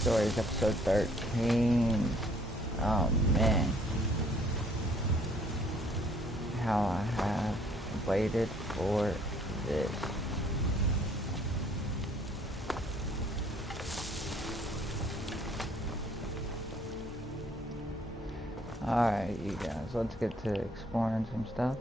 Stories episode 13. Oh man. How I have waited for this. Alright, you guys, let's get to exploring some stuff.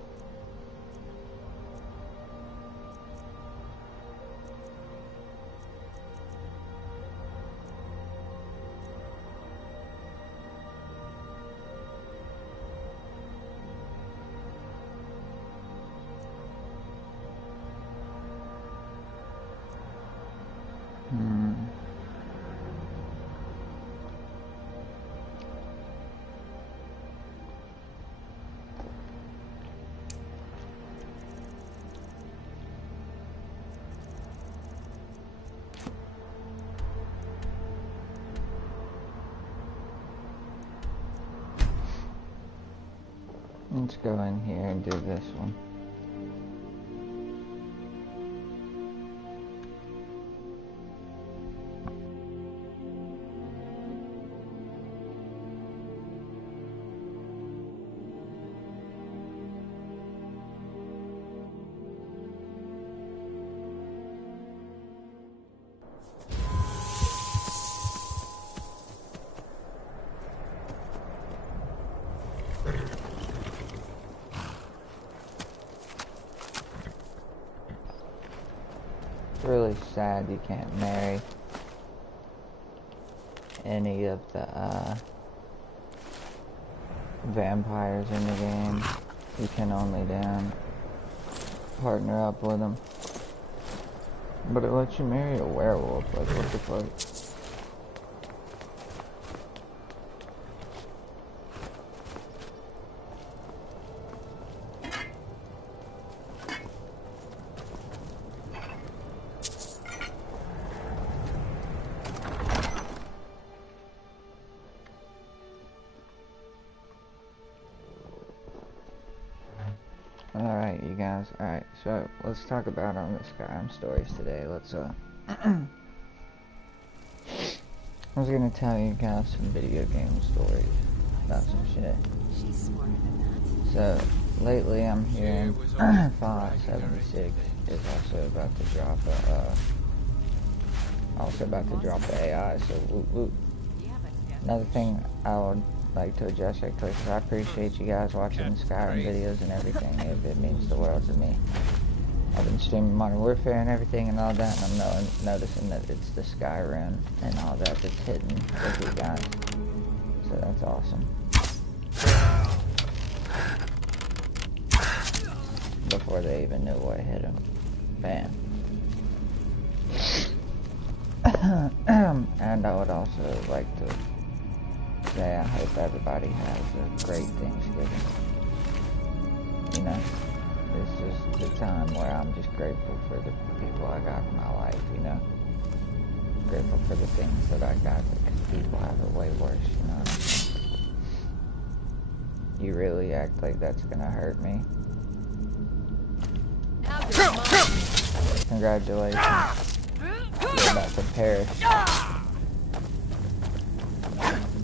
Let's go in here and do this one. Really sad you can't marry any of the vampires in the game. You can only partner up with them, but it lets you marry a werewolf. Like, what the fuck? Alright, you guys. Alright, so let's talk about on the Skyrim Stories today. Let's, I was gonna tell you guys some video game stories about some shit. So, lately I'm hearing Fallout 76 is also about to drop the AI, so whoop whoop. Another thing I would like to address right quick, because I appreciate you guys watching the Skyrim videos and everything. It means the world to me. I've been streaming Modern Warfare and everything and all that, and I'm noticing that it's the Skyrim and all that that's hitting with you guys. So that's awesome. Before they even knew what hit them. Bam. And I would also like to say I hope everybody has a great Thanksgiving. You know, this is the time where I'm just grateful for the people I got in my life, you know. Grateful for the things that I got, because people have it way worse, you know what I'm saying? You really act like that's gonna hurt me. Congratulations. You're about to perish.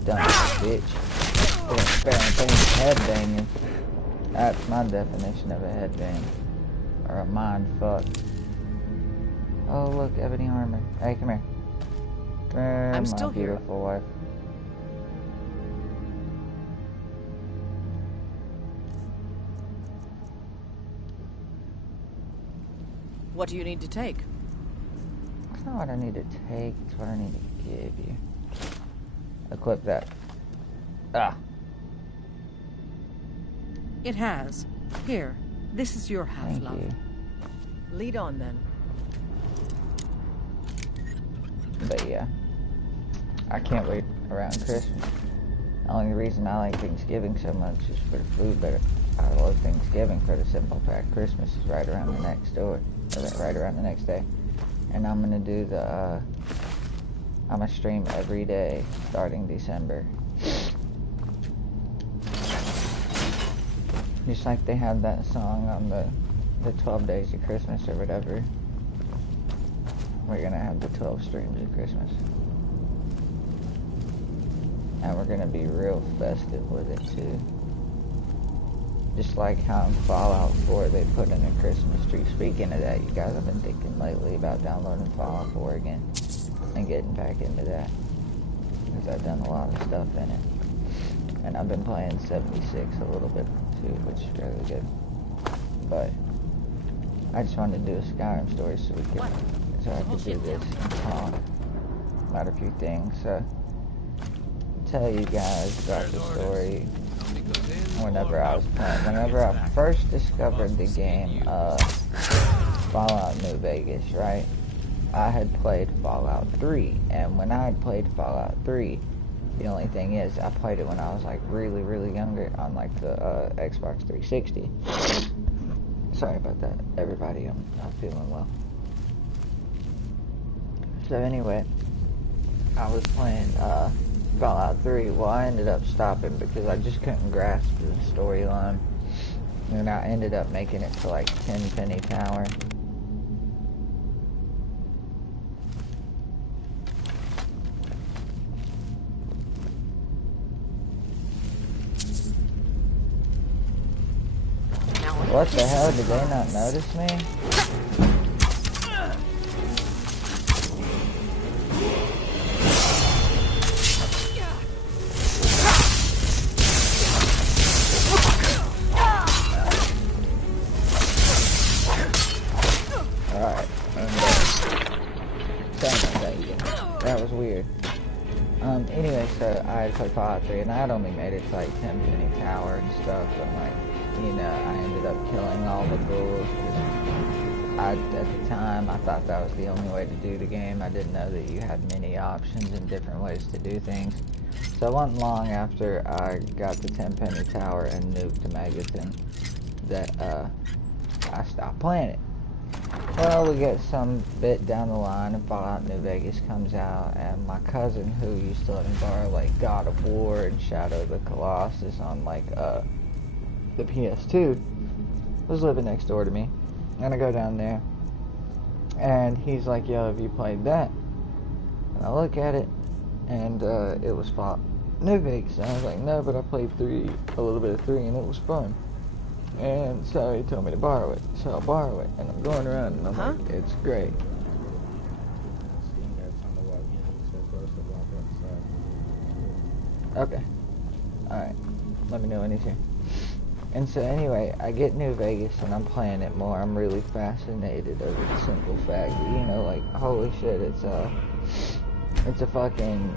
Dumb bitch. Headbanging. That's my definition of a headbang. Or a mind fuck. Oh look, ebony armor. Hey, come here. I'm still my beautiful wife. What do you need to take? It's not what I need to take, it's what I need to give you. Equip that. Ah. It has. Here, this is your half, Thank love. you. Lead on then. But yeah, I can't wait around Christmas. The only reason I like Thanksgiving so much is for the food, but I love Thanksgiving for the simple fact Christmas is right around the next door, or right around the next day. And I'm gonna do the, I'm gonna stream every day starting December. Just like they had that song on the 12 Days of Christmas or whatever. We're gonna have the 12 streams of Christmas. and we're gonna be real festive with it too. Just like how in Fallout 4 they put in a Christmas tree. Speaking of that, you guys, I've been thinking lately about downloading Fallout 4 again and getting back into that, because I've done a lot of stuff in it. And I've been playing 76 a little bit too, which is really good. But I just wanted to do a Skyrim story so I could do this and talk about a few things. So tell you guys about the story. Whenever I was playing, whenever I first discovered the game Fallout New Vegas, right? I had played Fallout 3, and when I had played Fallout 3, the only thing is, I played it when I was like really, really younger on like the Xbox 360. Sorry about that, everybody. I'm not feeling well. So anyway, I was playing Fallout 3. Well, I ended up stopping because I just couldn't grasp the storyline, and I ended up making it to like Tenpenny Tower. What the hell? Did they not notice me? Alright. That was weird. Anyway, so I had played Fallout 3, and I had only made it to like Tenpenny Tower and stuff, and like, you know, I ended up killing all the ghouls, because at the time, I thought that was the only way to do the game. I didn't know that you had many options and different ways to do things. So it wasn't long after I got to Tenpenny Tower and nuked Megaton that I stopped playing it. Well, we get some bit down the line, and Fallout New Vegas comes out, and my cousin, who used to let me borrow like God of War and Shadow of the Colossus on like the PS2, was living next door to me. And I go down there, and he's like, yo, have you played that? And I look at it, and it was Fallout New Vegas, and I was like, no, but I played a little bit of 3, and it was fun. And so he told me to borrow it, so I'll borrow it, and I'm going around, and I'm like, it's great. Okay. Alright. Let me know when he's here. And so anyway, I get New Vegas, and I'm playing it more. I'm really fascinated over the simple fact that, you know, like, holy shit, it's a fucking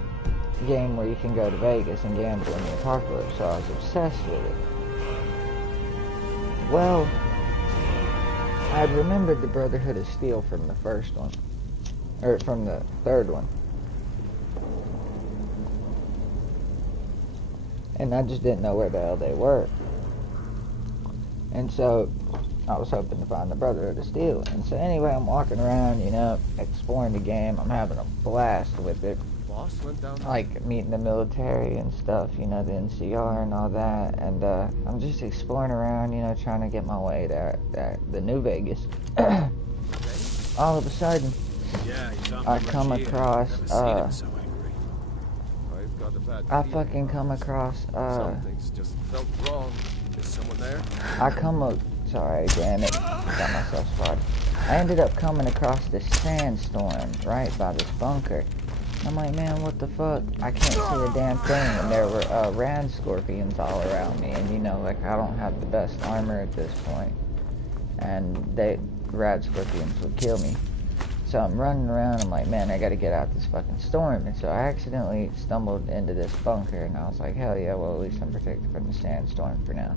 game where you can go to Vegas and gamble in the apocalypse, so I was obsessed with it. Well, I remembered the Brotherhood of Steel from the first one, or from the third one. And I just didn't know where the hell they were. And so, I was hoping to find the Brotherhood of Steel. And so anyway, I'm walking around, you know, exploring the game. I'm having a blast with it. Like, meeting the military and stuff, you know, the NCR and all that. And I'm just exploring around, you know, trying to get my way to the New Vegas. All of a sudden, I come across, something's just felt wrong. Is someone there? Sorry, damn it. Got myself spotted. I ended up coming across this sandstorm right by this bunker. I'm like, man, what the fuck? I can't see a damn thing. And there were rad scorpions all around me. And, you know, like, I don't have the best armor at this point. And rad scorpions would kill me. So I'm running around. I'm like, man, I gotta get out this fucking storm. And so I accidentally stumbled into this bunker. And I was like, hell yeah, well, at least I'm protected from the sandstorm for now.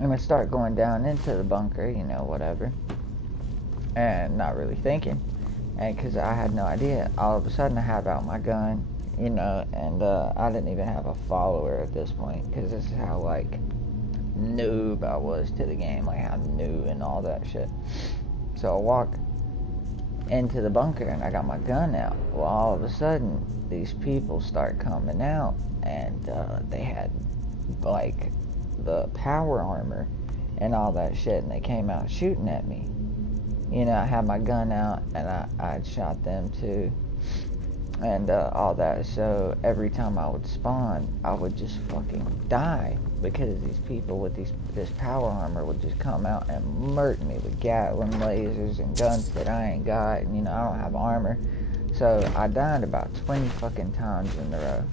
And I start going down into the bunker, you know, whatever. And not really thinking. And because I had no idea, all of a sudden I have out my gun, you know, and I didn't even have a follower at this point, because this is how, like, noob I was to the game, like how new and all that shit. So I walk into the bunker and I got my gun out. Well, all of a sudden, these people start coming out, and they had, like, the power armor and all that shit, and they came out shooting at me. You know, I had my gun out, and I shot them too. and all that. So every time I would spawn, I would just fucking die because these people with this power armor would just come out and murder me with Gatling lasers and guns that I ain't got, and you know, I don't have armor. So I died about 20 fucking times in a row.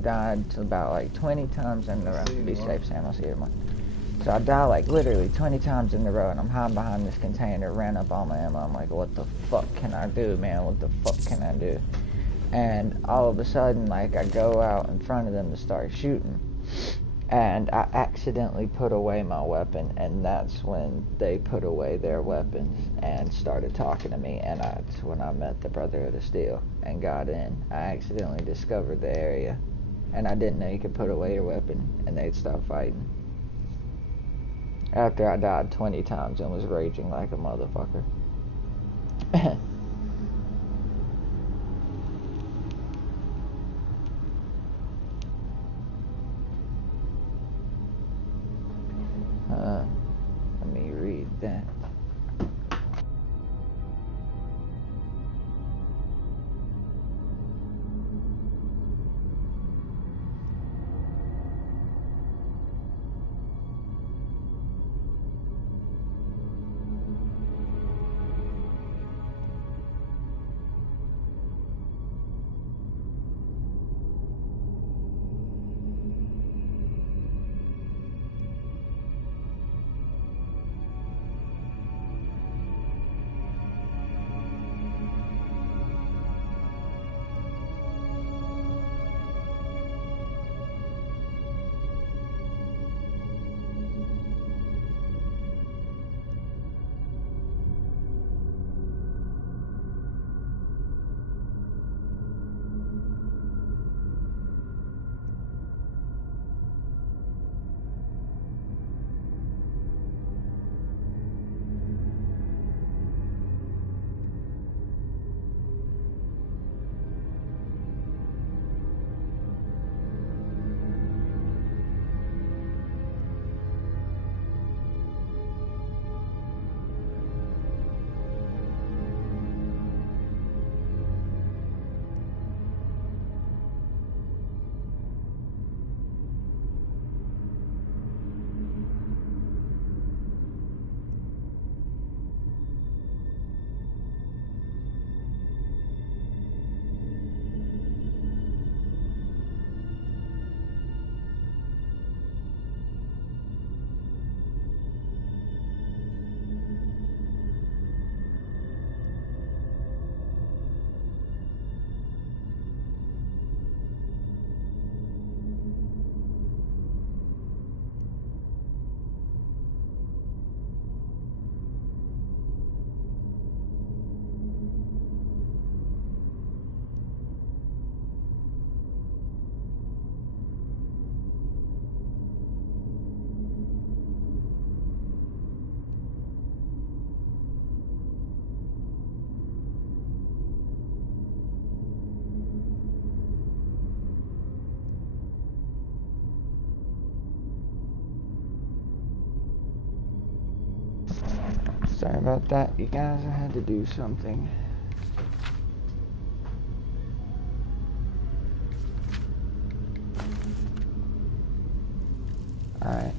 Died to about like 20 times in a row. Be safe, Sam. I'll see you tomorrow. So I died like literally 20 times in a row, and I'm hiding behind this container, ran up all my ammo. I'm like, what the fuck can I do, man? What the fuck can I do? And all of a sudden, like, I go out in front of them to start shooting, and I accidentally put away my weapon, and that's when they put away their weapons and started talking to me, and that's when I met the Brotherhood of Steel and got in. I accidentally discovered the area, and I didn't know you could put away your weapon, and they'd stop fighting. After I died 20 times and was raging like a motherfucker. Let me read that. Sorry about that, you guys. I had to do something. Alright.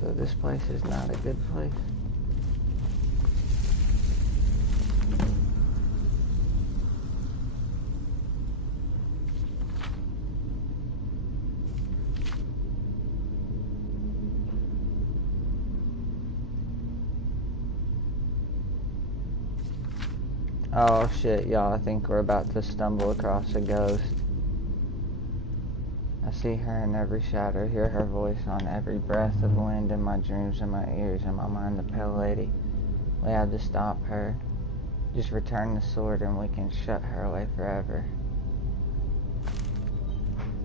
So this place is not a good place. Oh shit, y'all, I think we're about to stumble across a ghost. I see her in every shadow, hear her voice on every breath of wind in my dreams, in my ears, in my mind, the pale lady. We have to stop her. Just return the sword and we can shut her away forever.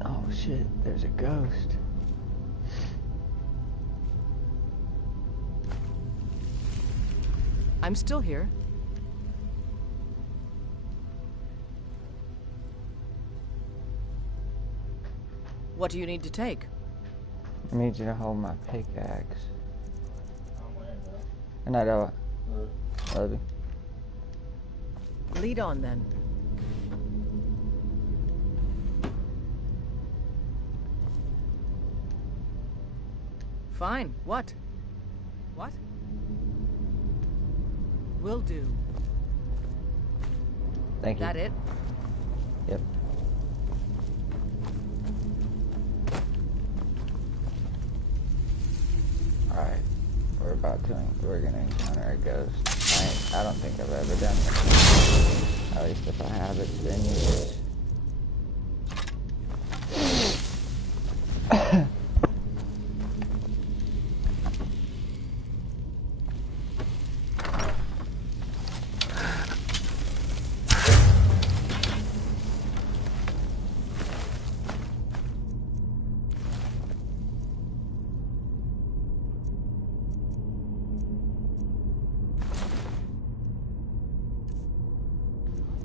Oh shit, there's a ghost. I'm still here. What do you need to take? I need you to hold my pickaxe. And I don't. Love you. Lead on then. Fine. What? What? Will do. Thank you. That it? Yep. Alright. We're gonna encounter a ghost. I don't think I've ever done this. At least if I have, it's been years.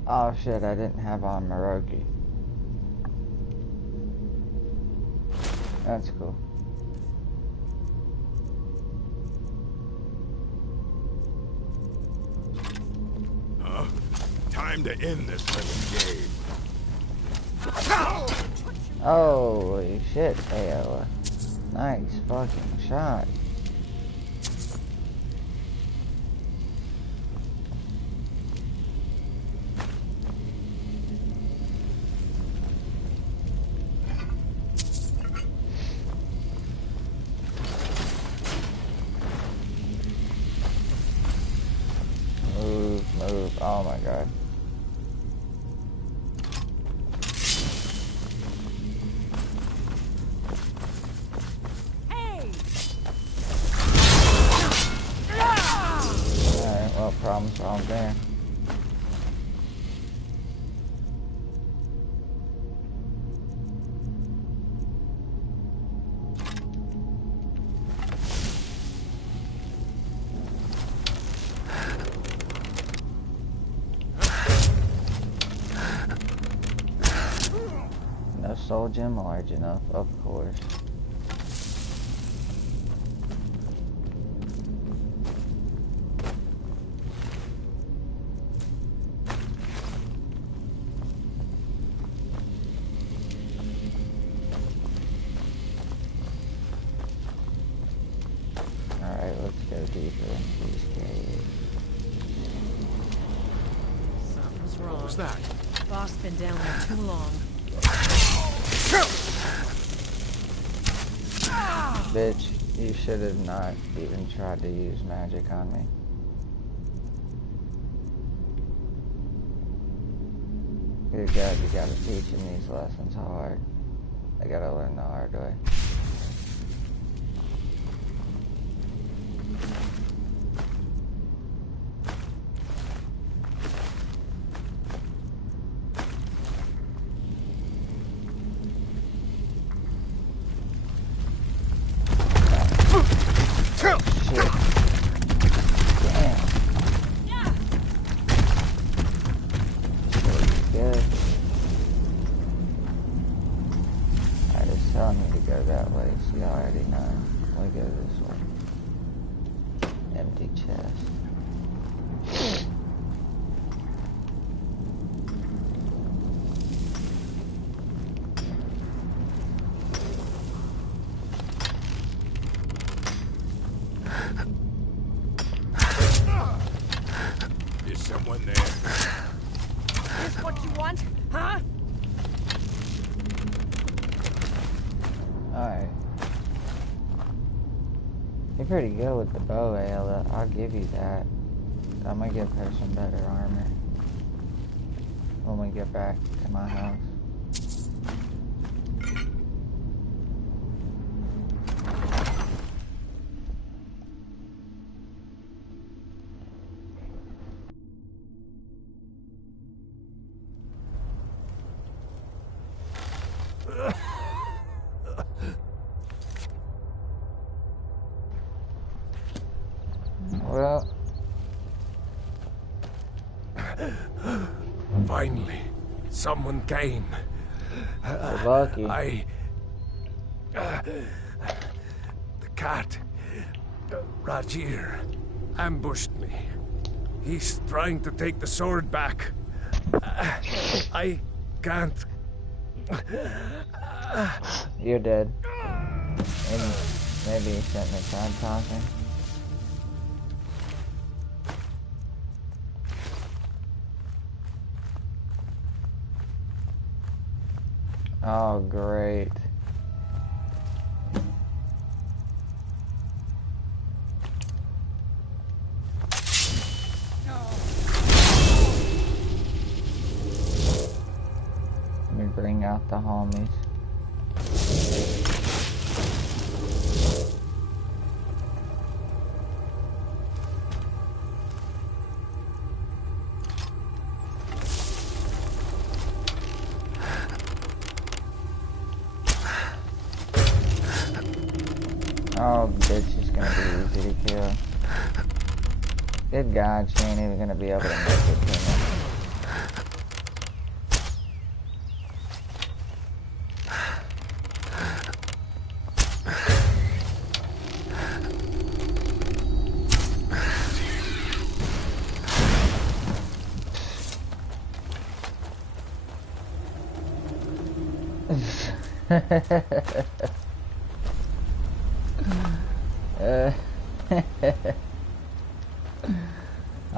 Oh shit, I didn't have on Maroki. That's cool. Huh? Time to end this little game. Holy shit, Ayla. Nice fucking shot. Move. Oh my god. Hey! Alright, well, problem solved there. No soul gem large enough, of course. Alright, let's go deeper into these caves. Something's wrong. What was that? Boss been down there too long. Bitch, you should have not even tried to use magic on me. Good God, you gotta teach him these lessons hard. I gotta learn the hard way. Telling me to go that way, so y'all already know. We go this way. Empty chest. Is someone there? Is what you want, huh? Alright. You're pretty good with the bow, Ayla. I'll give you that. I'm gonna give her some better armor when we get back to my house. Well, finally, someone came. you're lucky. The cat, Rajir, ambushed me. He's trying to take the sword back. I can't. You're dead. Maybe he shouldn't have tried talking. Oh, great. Let me bring out the homies. Oh, bitch is gonna be easy to kill. Good God, she ain't even gonna be able to make it to me.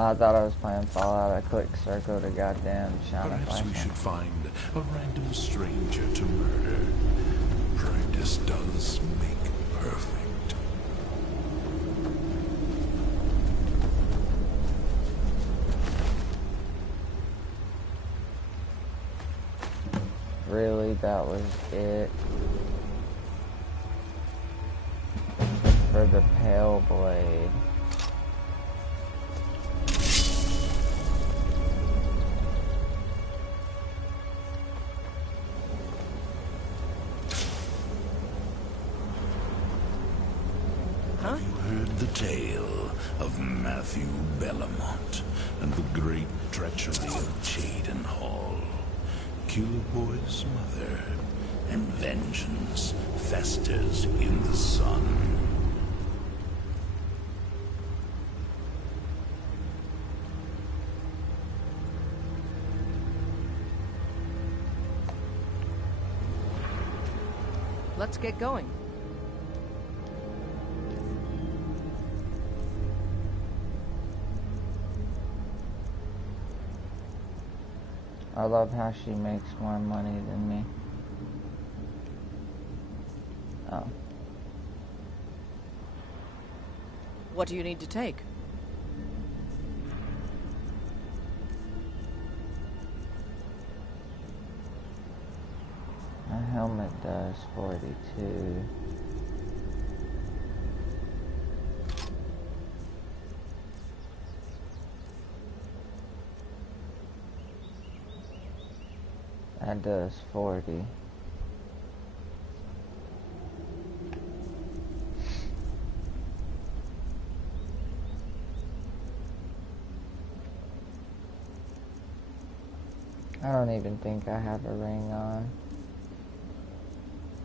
I thought I was playing Fallout. I clicked circle to goddamn shine a Perhaps we flashlight. should find a random stranger to murder. Practice does make perfect. Really, that was it for the Pale Blade. Have you heard the tale of Matthew Bellamont and the great treachery of Chaden Hall? Killboy's mother, and vengeance festers in the sun. Let's get going. I love how she makes more money than me. Oh. What do you need to take? My helmet does 42. That does 40. I don't even think I have a ring on.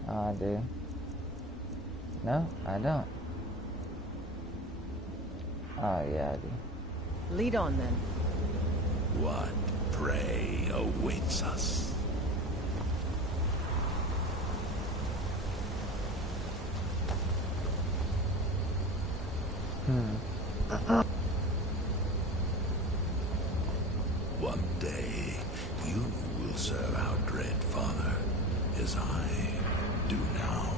Oh, I do. No, I don't. Oh, yeah, I do. Lead on then. What prey awaits us? One day, you will serve our dread father, as I do now.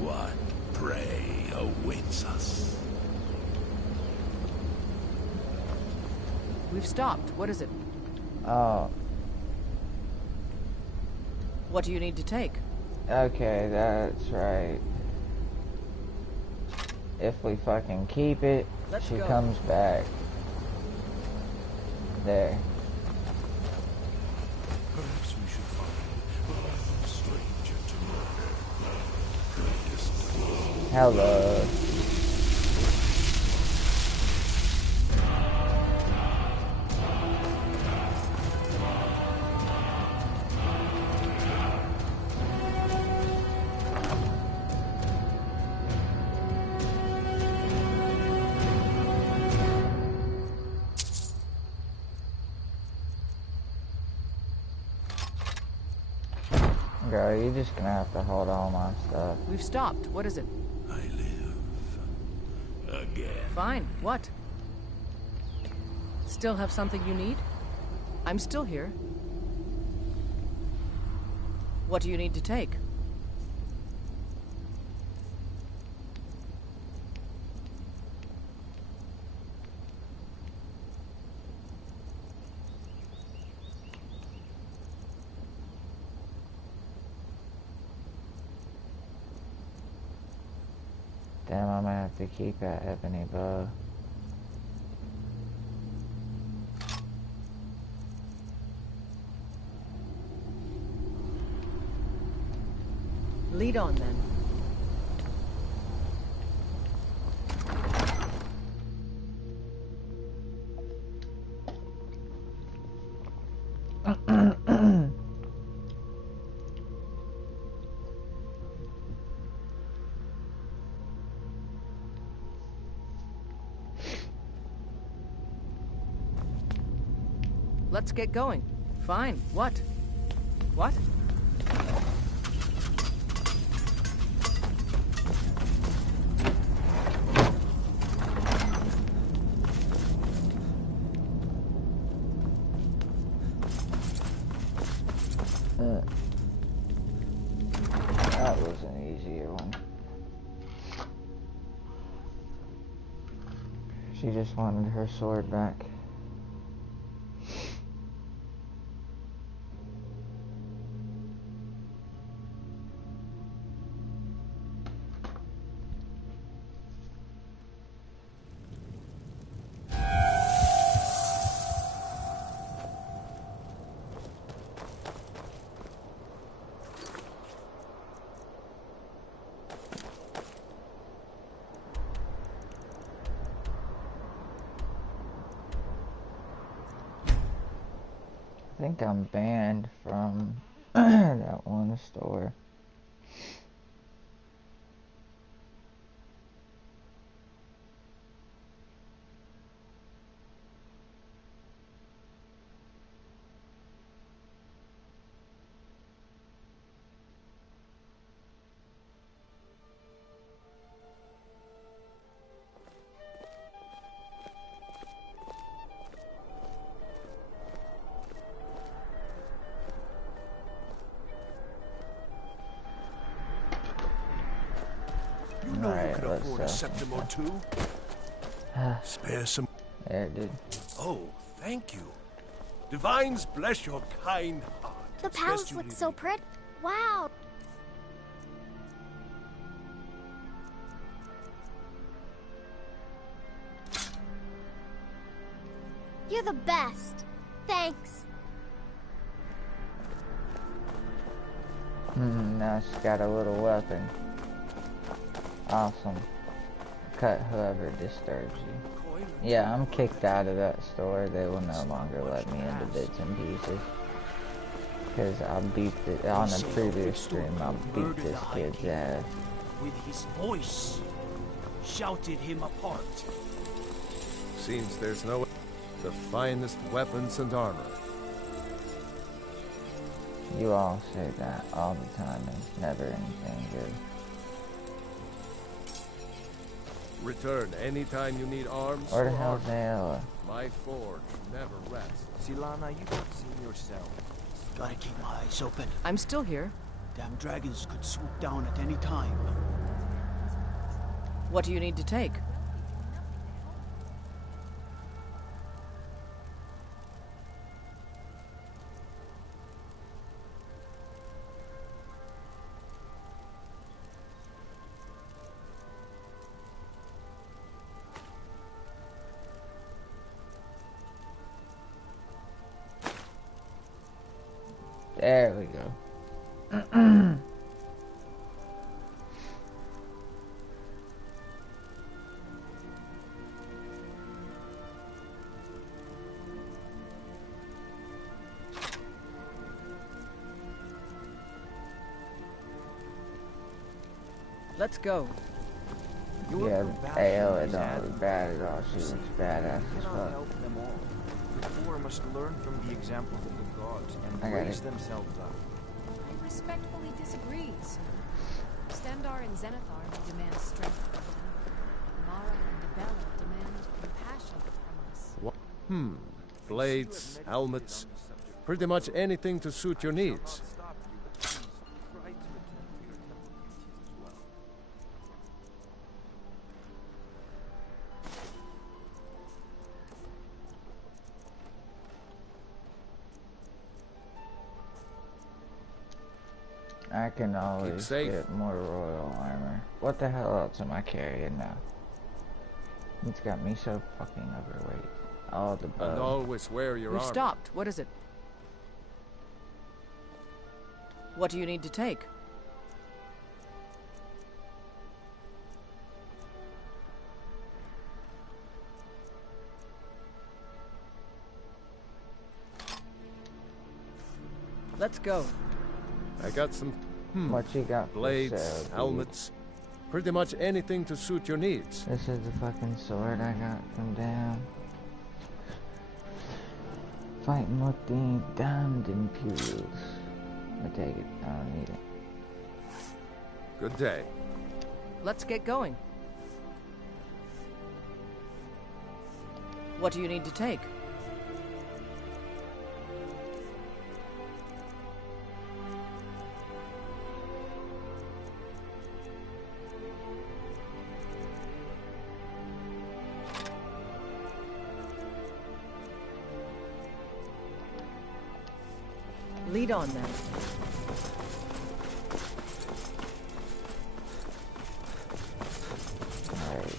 What prey awaits us? We've stopped. What is it? Oh, What do you need to take? okay, that's right. If we fucking keep it, Let's she go. comes back. There. Perhaps we should find a random stranger to murder. Practice. Hello. Girl, you're just gonna have to hold all my stuff. We've stopped. What is it? I live again. Fine. What? Still have something you need? I'm still here. What do you need to take? Damn, I'm gonna have to keep that ebony bow. Lead on, then. Let's get going. Fine. What? What? That was an easier one. She just wanted her sword back. I think I'm banned from that one store. You know Alright, you can let's afford a septim or two. Spare some. There, dude. Oh, thank you. Divines bless your kind heart. The It's best palace you looks leave so me. pretty. Wow. You're the best. Thanks. Now she's got a little weapon. Awesome. Cut whoever disturbs you. Yeah, I'm kicked out of that store. They will no longer let me into bits and pieces. Because I beat it on a previous stream. I beat this kid's ass. With his voice, shouted him apart. Seems there's no... the finest weapons and armor. You all say that all the time. It's never anything good. Return anytime you need arms. Where the or hell's armor. Ayla? My forge never rests. Silana, you got seen yourself. Gotta keep my eyes open. I'm still here. Damn dragons could swoop down at any time. What do you need to take? There we go. Let's go. Yeah, Ayla don't look bad at all. She looks badass as Cannot fuck. help them all. The poor must learn from the examples of the gods and I got raise it. themselves up. respectfully disagree, sir. Stendar and Zenithar demand strength from them. Mara and Abella demand compassion from us. What? Blades, helmets, pretty much anything to suit your needs. I can always get more royal armor. What the hell else am I carrying now? It's got me so fucking overweight. All the bow. And always wear your We've armor. stopped. What is it? What do you need to take? Let's go. I got some What you got for blades, sale, dude? helmets, pretty much anything to suit your needs. This is the fucking sword I got from down. Fighting with the damned Imperials. I take it. I don't need it. Good day. Let's get going. What do you need to take? Lead on then. Alright.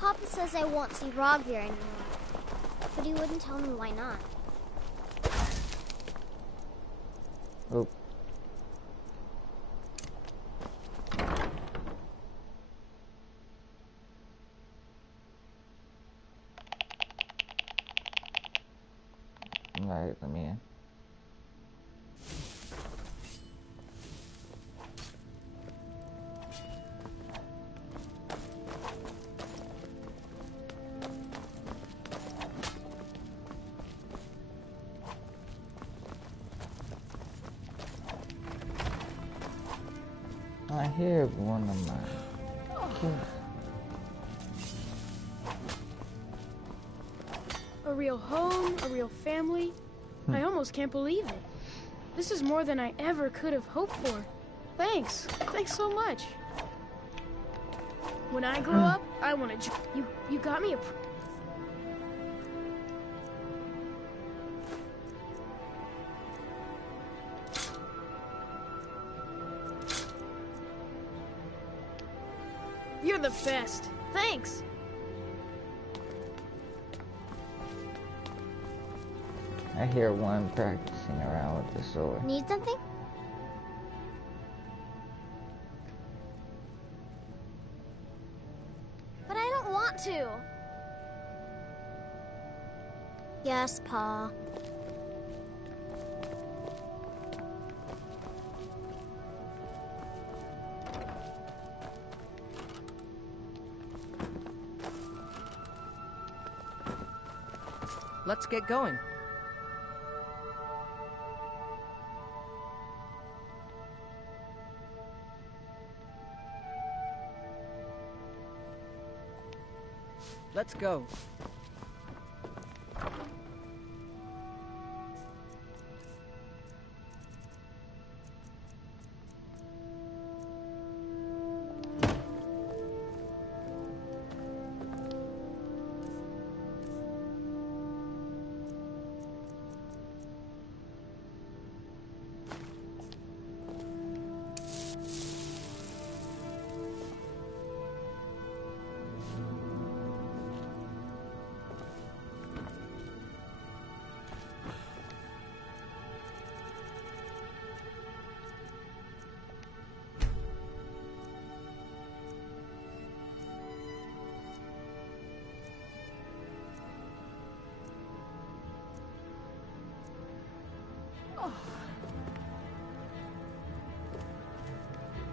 Papa says I won't see Rogvir anymore, but he wouldn't tell me why not. Oh. Alright, let me in. I hear one of my kids. A real home, a real family. I almost can't believe it. This is more than I ever could have hoped for. Thanks. Thanks so much. When I grow up, I want to... You got me a... You're the best. Thanks. I hear one practicing around with the sword. Need something? But I don't want to. Yes, Pa. Let's get going. Let's go.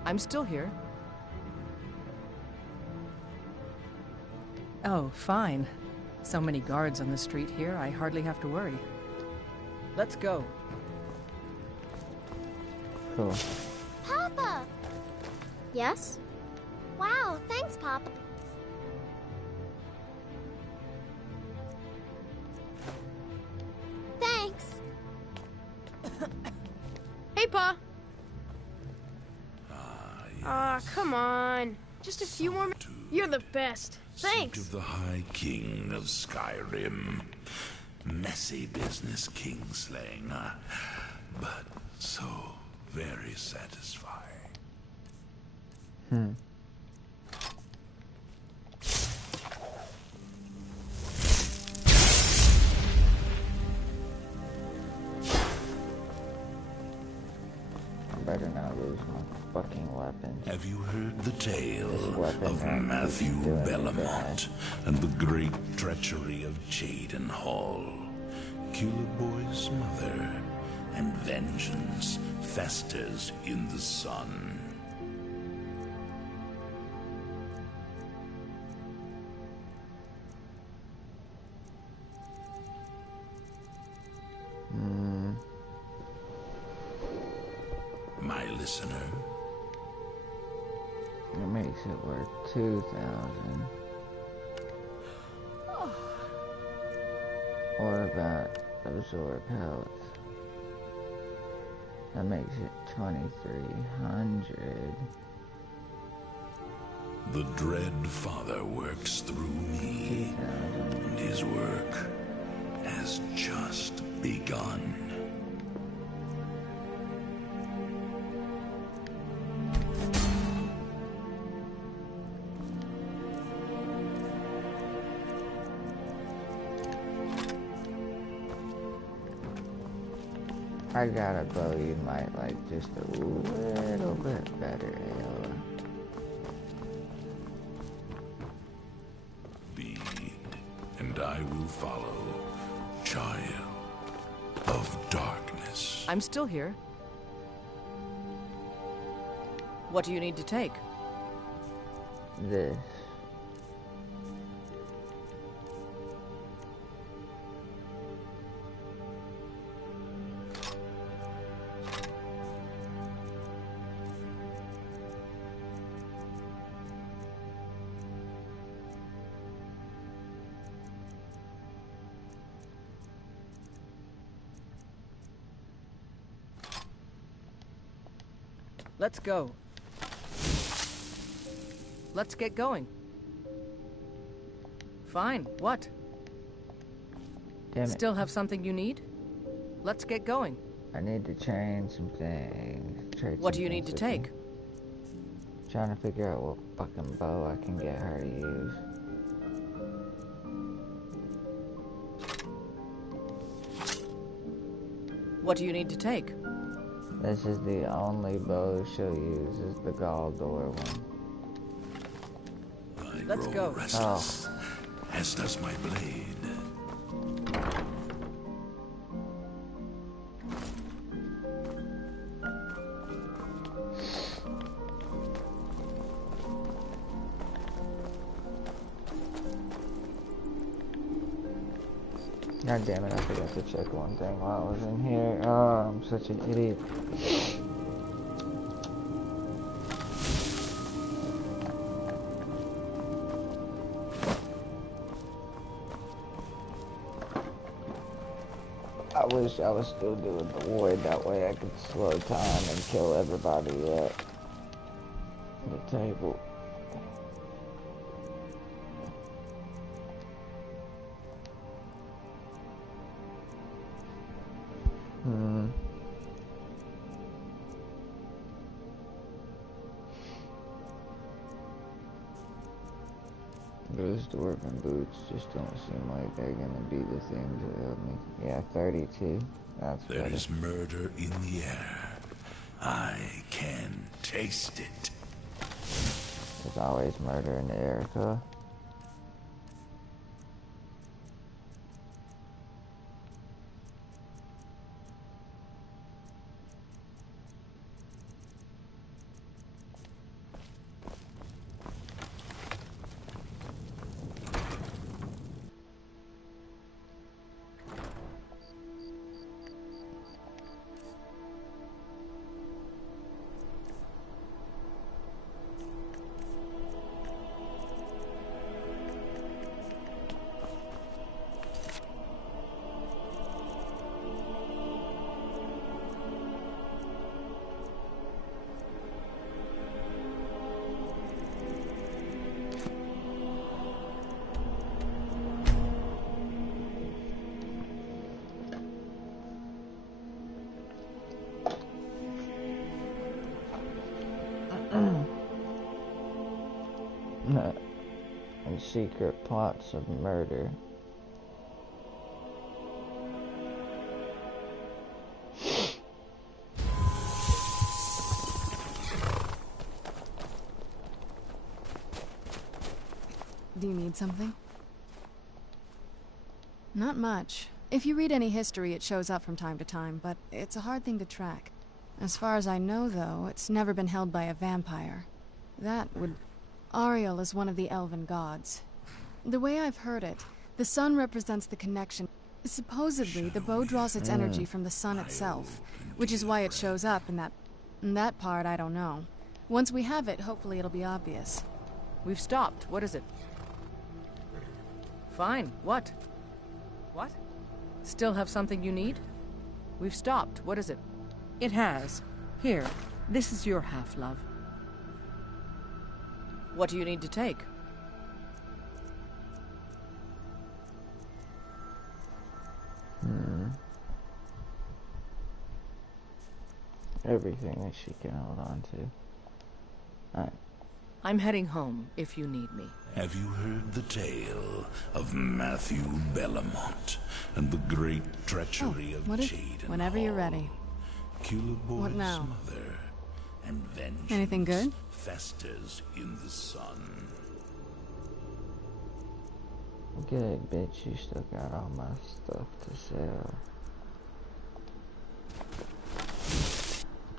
I'm still here. Oh, fine. So many guards on the street here, I hardly have to worry. Let's go. Cool. Papa! Yes? Wow, thanks, Pop. Thanks. Hey, Pa. Ah, come on. Just a few more minutes. You're the best. Seat Thanks. of the High King of Skyrim. Messy business kingslaying, but so very satisfying. I better not lose my fucking weapons. Have you heard the tale This weapon of that Matthew keeps doing me Bellamont and the great treachery of Jaden Hall? Killer Boy's mother, and vengeance festers in the sun. My listener, It makes it worth 2,000. Or about absorb health. That makes it 2,300. the dread Father works through me, 2,000. and his work has just begun. I got a bow you might like just a little bit better, Ayla. Lead, and I will follow, child of darkness. I'm still here. What do you need to take? This. Let's go. Let's get going. Fine, what? Damn it. Still have something you need? Let's get going. I need to change some things. Trade What some do you need things to with you. take? Trying to figure out what fucking bow I can get her to use. What do you need to take? This is the only bow she'll use, is the Galdor one. I Let's grow go. restless, as does my blade. God damn it, I forgot to check one thing while I was in here. Oh, I'm such an idiot. I wish I was still doing the void, that way I could slow time and kill everybody at the table. Those dwarven boots just don't seem like they're gonna be the thing to help me. Yeah, 32. That's There better. is murder in the air. I can taste it. There's always murder in the air, huh? and secret plots of murder. Do you need something? Not much. If you read any history, it shows up from time to time, but it's a hard thing to track. As far as I know, though, it's never been held by a vampire. That would... Ariel is one of the elven gods. The way I've heard it, the sun represents the connection. Supposedly, the bow draws its energy from the sun itself, which is why it shows up in that part I don't know. Once we have it, hopefully it'll be obvious. We've stopped. What is it? Fine. What? What? Still have something you need? We've stopped. What is it? It has. Here. This is your half, love. What do you need to take? Everything that she can hold on to. Alright. I'm heading home, if you need me. Have you heard the tale of Matthew Bellamont and the great treachery of Jaden Whenever you're ready. Culebor's What now? mother, and vengeance Anything good? festers in the sun. Good, bitch. You still got all my stuff to sell.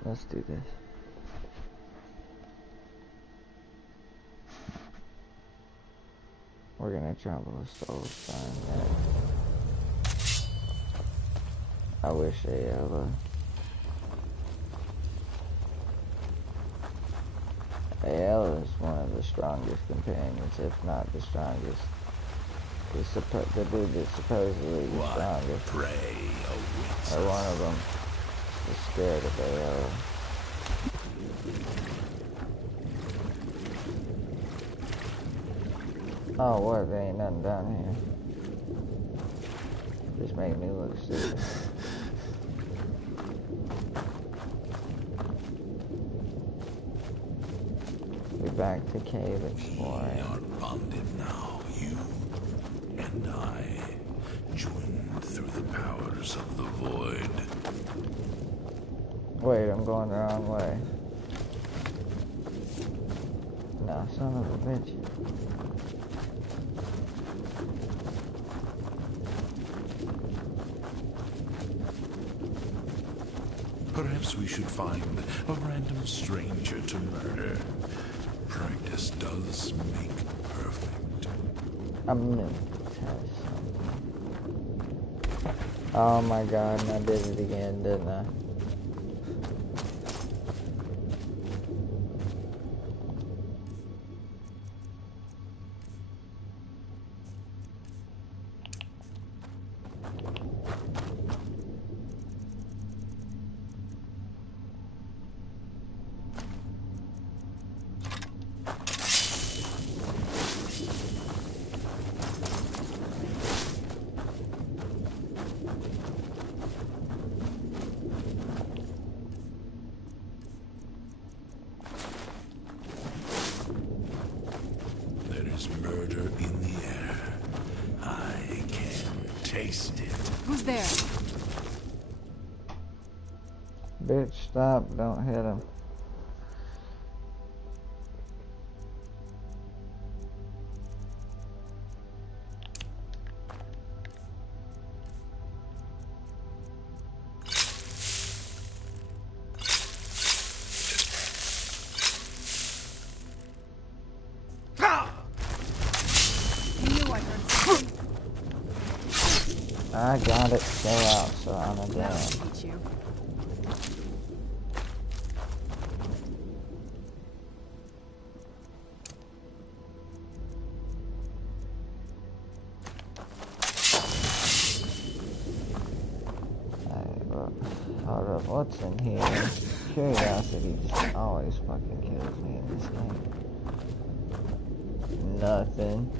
Let's do this. We're gonna trample the soul sign next. I wish Ayala is one of the strongest companions, if not the strongest. The dude that's supposedly the strongest. Prey awaits or one of them is scared of Ayala. Oh, what? There ain't nothing down here. Just make me look stupid. We're back to cave exploring. We are bonded now, you and I, joined through the powers of the void. Wait, I'm going the wrong way. No, son of a bitch. Perhaps we should find a random stranger to murder. Practice does make perfect. I'm gonna test something. Oh my god, and I did it again, didn't I? Murder in the air. I can taste it. Who's there? Bitch, stop. Don't hit him. I got it. Stay out, so I'm a damn. Hold up, what's in here? Curiosity just always fucking kills me in this game. Nothing.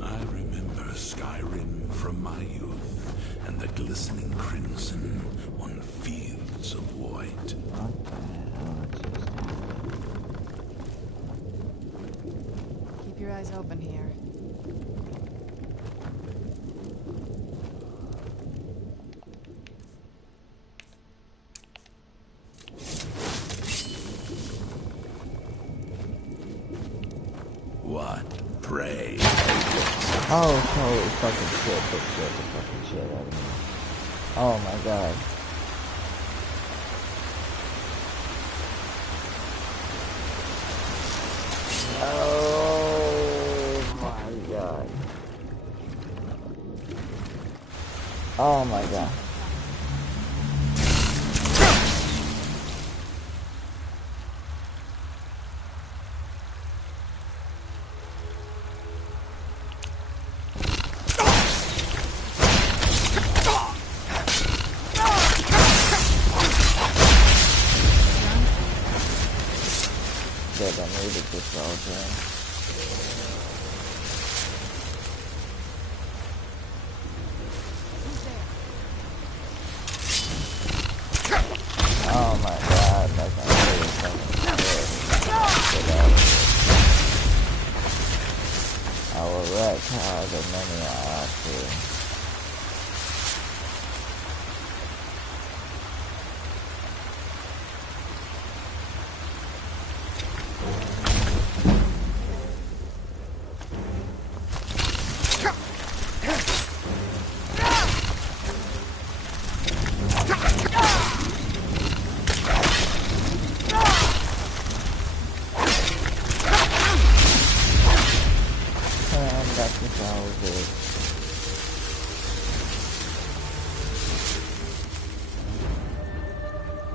I remember Skyrim from my youth, and the glistening crimson on fields of white. What the hell just happened? your eyes open here. What? Pray. Oh, holy fucking shit, this scared the fucking shit out of me. Oh my god. Oh my god. Oh my god. Good, I needed this all day. Oh my god, that's not really fucking shit. I will wreck however many I have to.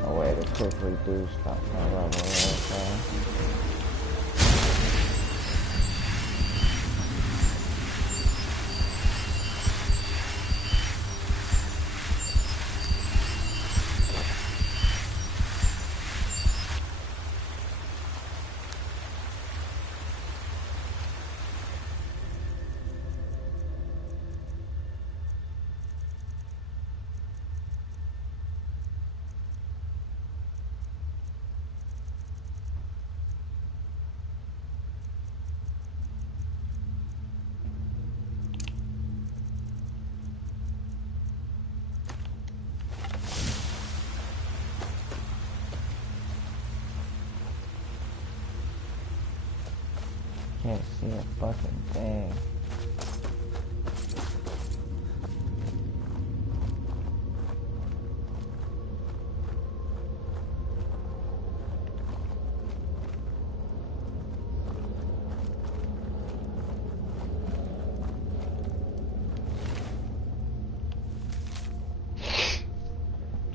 A way to quickly boost up my level real fast. Can't see a fucking thing.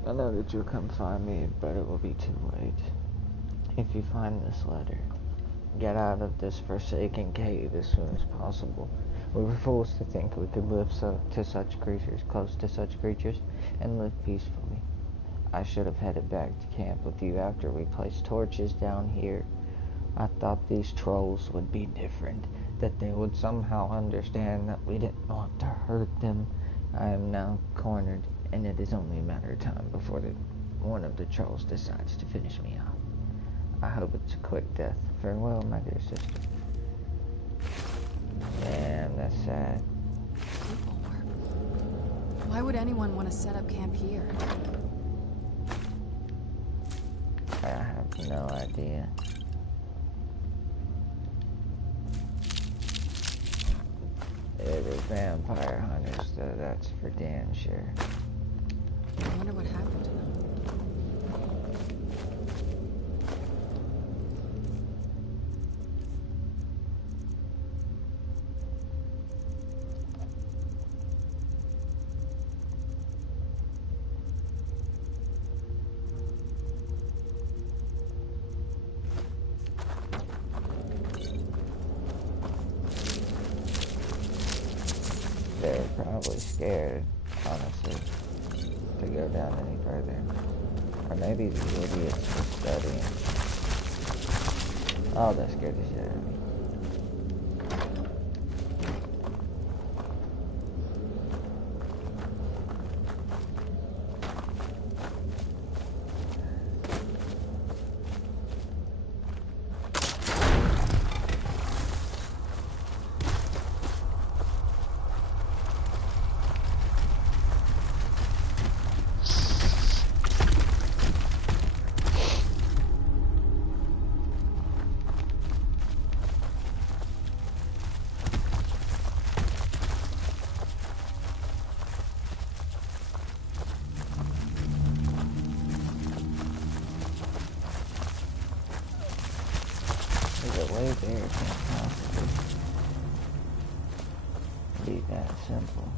I know that you'll come find me, but it will be too late. If you find this letter, get out of this forsaken cave as soon as possible. We were fools to think we could live to such creatures, close to such creatures, and live peacefully. I should have headed back to camp with you after we placed torches down here. I thought these trolls would be different, that they would somehow understand that we didn't want to hurt them. I am now cornered, and it is only a matter of time before one of the trolls decides to finish me off. I hope it's a quick death. Farewell, my dear sister. Damn, that's sad. Why would anyone want to set up camp here? I have no idea. It was vampire hunters, though, that's for damn sure. I wonder what happened to them. They're probably scared, honestly, to go down any further. Or maybe these idiots were studying. Oh, that scared the shit out of me. There's a way there. It can't possibly be that simple.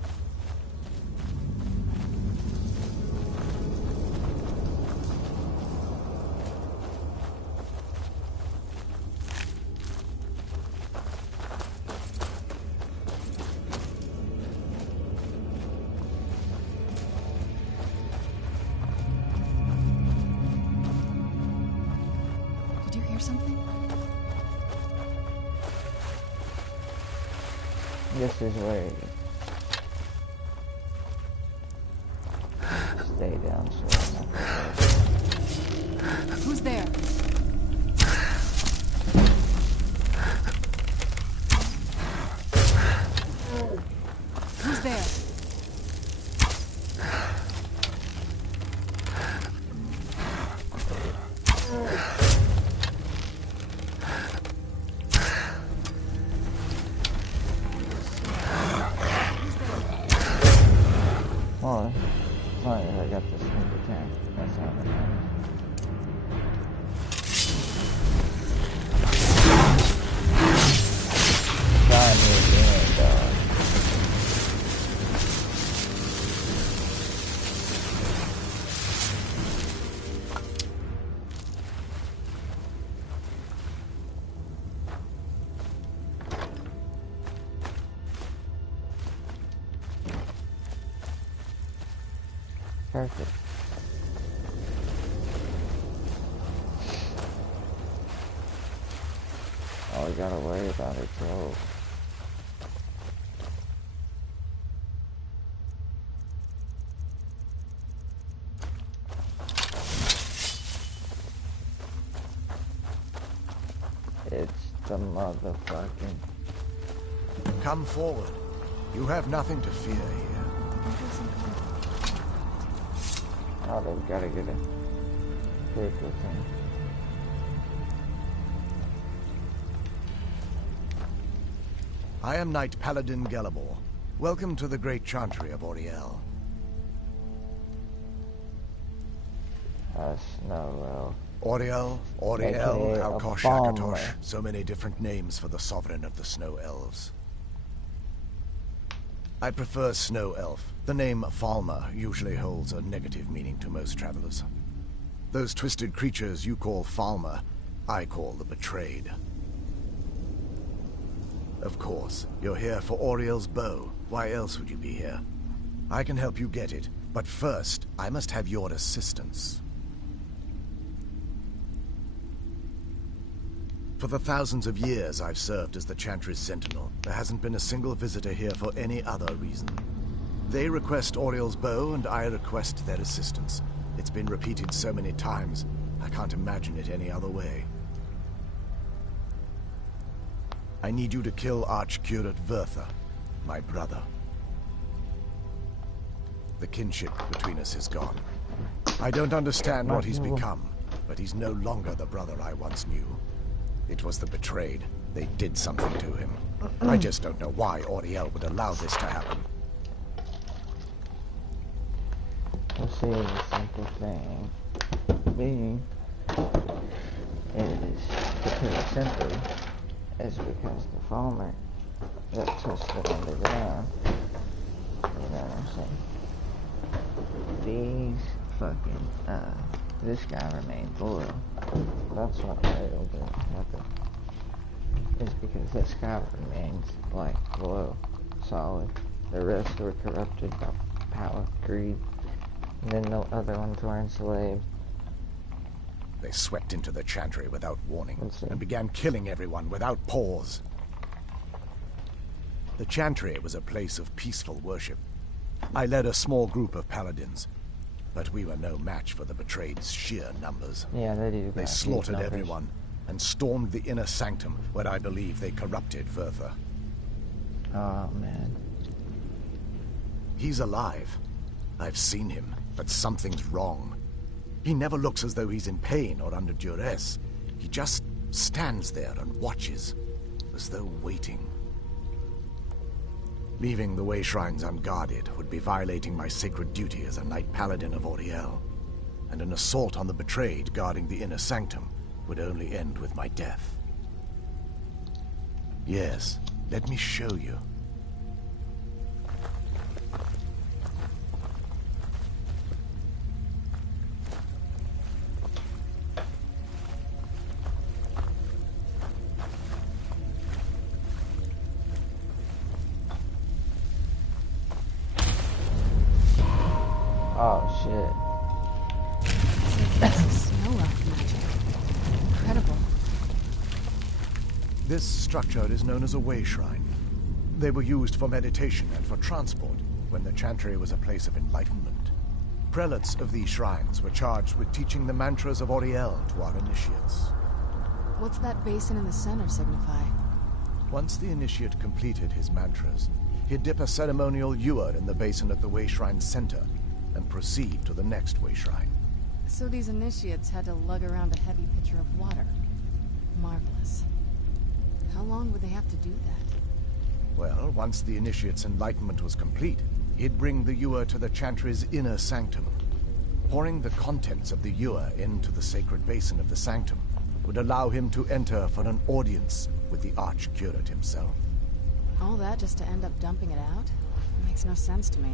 Did you hear something? This is where stay down so Who's there? Who's there? well, as long as I got the sneak attack, that's all that matters. Try me again, dog. Perfect. All we gotta worry about is roll. It's the motherfucking... Come forward. You have nothing to fear here. Oh, they've gotta get a critical thing. I am Knight Paladin Gelabor. Welcome to the Great Chantry of Auriel. Snow Auriel, AKA Alkosh, a bomber. Akatosh. So many different names for the sovereign of the Snow Elves. I prefer Snow Elf. The name Falmer usually holds a negative meaning to most travelers. Those twisted creatures you call Falmer, I call the Betrayed. Of course, you're here for Auriel's bow. Why else would you be here? I can help you get it, but first, I must have your assistance. For the thousands of years I've served as the Chantry's sentinel, there hasn't been a single visitor here for any other reason. They request Auriel's bow, and I request their assistance. It's been repeated so many times, I can't imagine it any other way. I need you to kill Archcurate Vertha, my brother. The kinship between us is gone. I don't understand what he's become, but he's no longer the brother I once knew. It was the Betrayed. They did something to him. I just don't know why Auriel would allow this to happen. We'll see the simple thing being is to put it simply is because the farmer that touched it underground, you know what I'm saying? These fucking, this guy remains loyal. That's what it'll happen. Is because this guy remains, like, loyal, solid. The rest were corrupted by power, greed, and then the other ones were enslaved. They swept into the Chantry without warning and began killing everyone without pause. The Chantry was a place of peaceful worship. I led a small group of paladins, but we were no match for the Betrayed's sheer numbers. Yeah, they do. They slaughtered everyone and stormed the inner sanctum where I believe they corrupted Vertha. Oh, man. He's alive. I've seen him, but something's wrong. He never looks as though he's in pain or under duress. He just stands there and watches, as though waiting. Leaving the way shrines unguarded would be violating my sacred duty as a Knight Paladin of Auriel, and an assault on the Betrayed guarding the inner sanctum would only end with my death. Yes, let me show you. Oh shit. Snow elf magic. Incredible. This structure is known as a way shrine. They were used for meditation and for transport when the Chantry was a place of enlightenment. Prelates of these shrines were charged with teaching the mantras of Auriel to our initiates. What's that basin in the center signify? Once the initiate completed his mantras, he'd dip a ceremonial ewer in the basin at the way shrine's center and proceed to the next way shrine. So these initiates had to lug around a heavy pitcher of water. Marvelous. How long would they have to do that? Well, once the initiate's enlightenment was complete, he'd bring the ewer to the Chantry's inner sanctum. Pouring the contents of the ewer into the sacred basin of the sanctum would allow him to enter for an audience with the Archcurate himself. All that just to end up dumping it out? It makes no sense to me.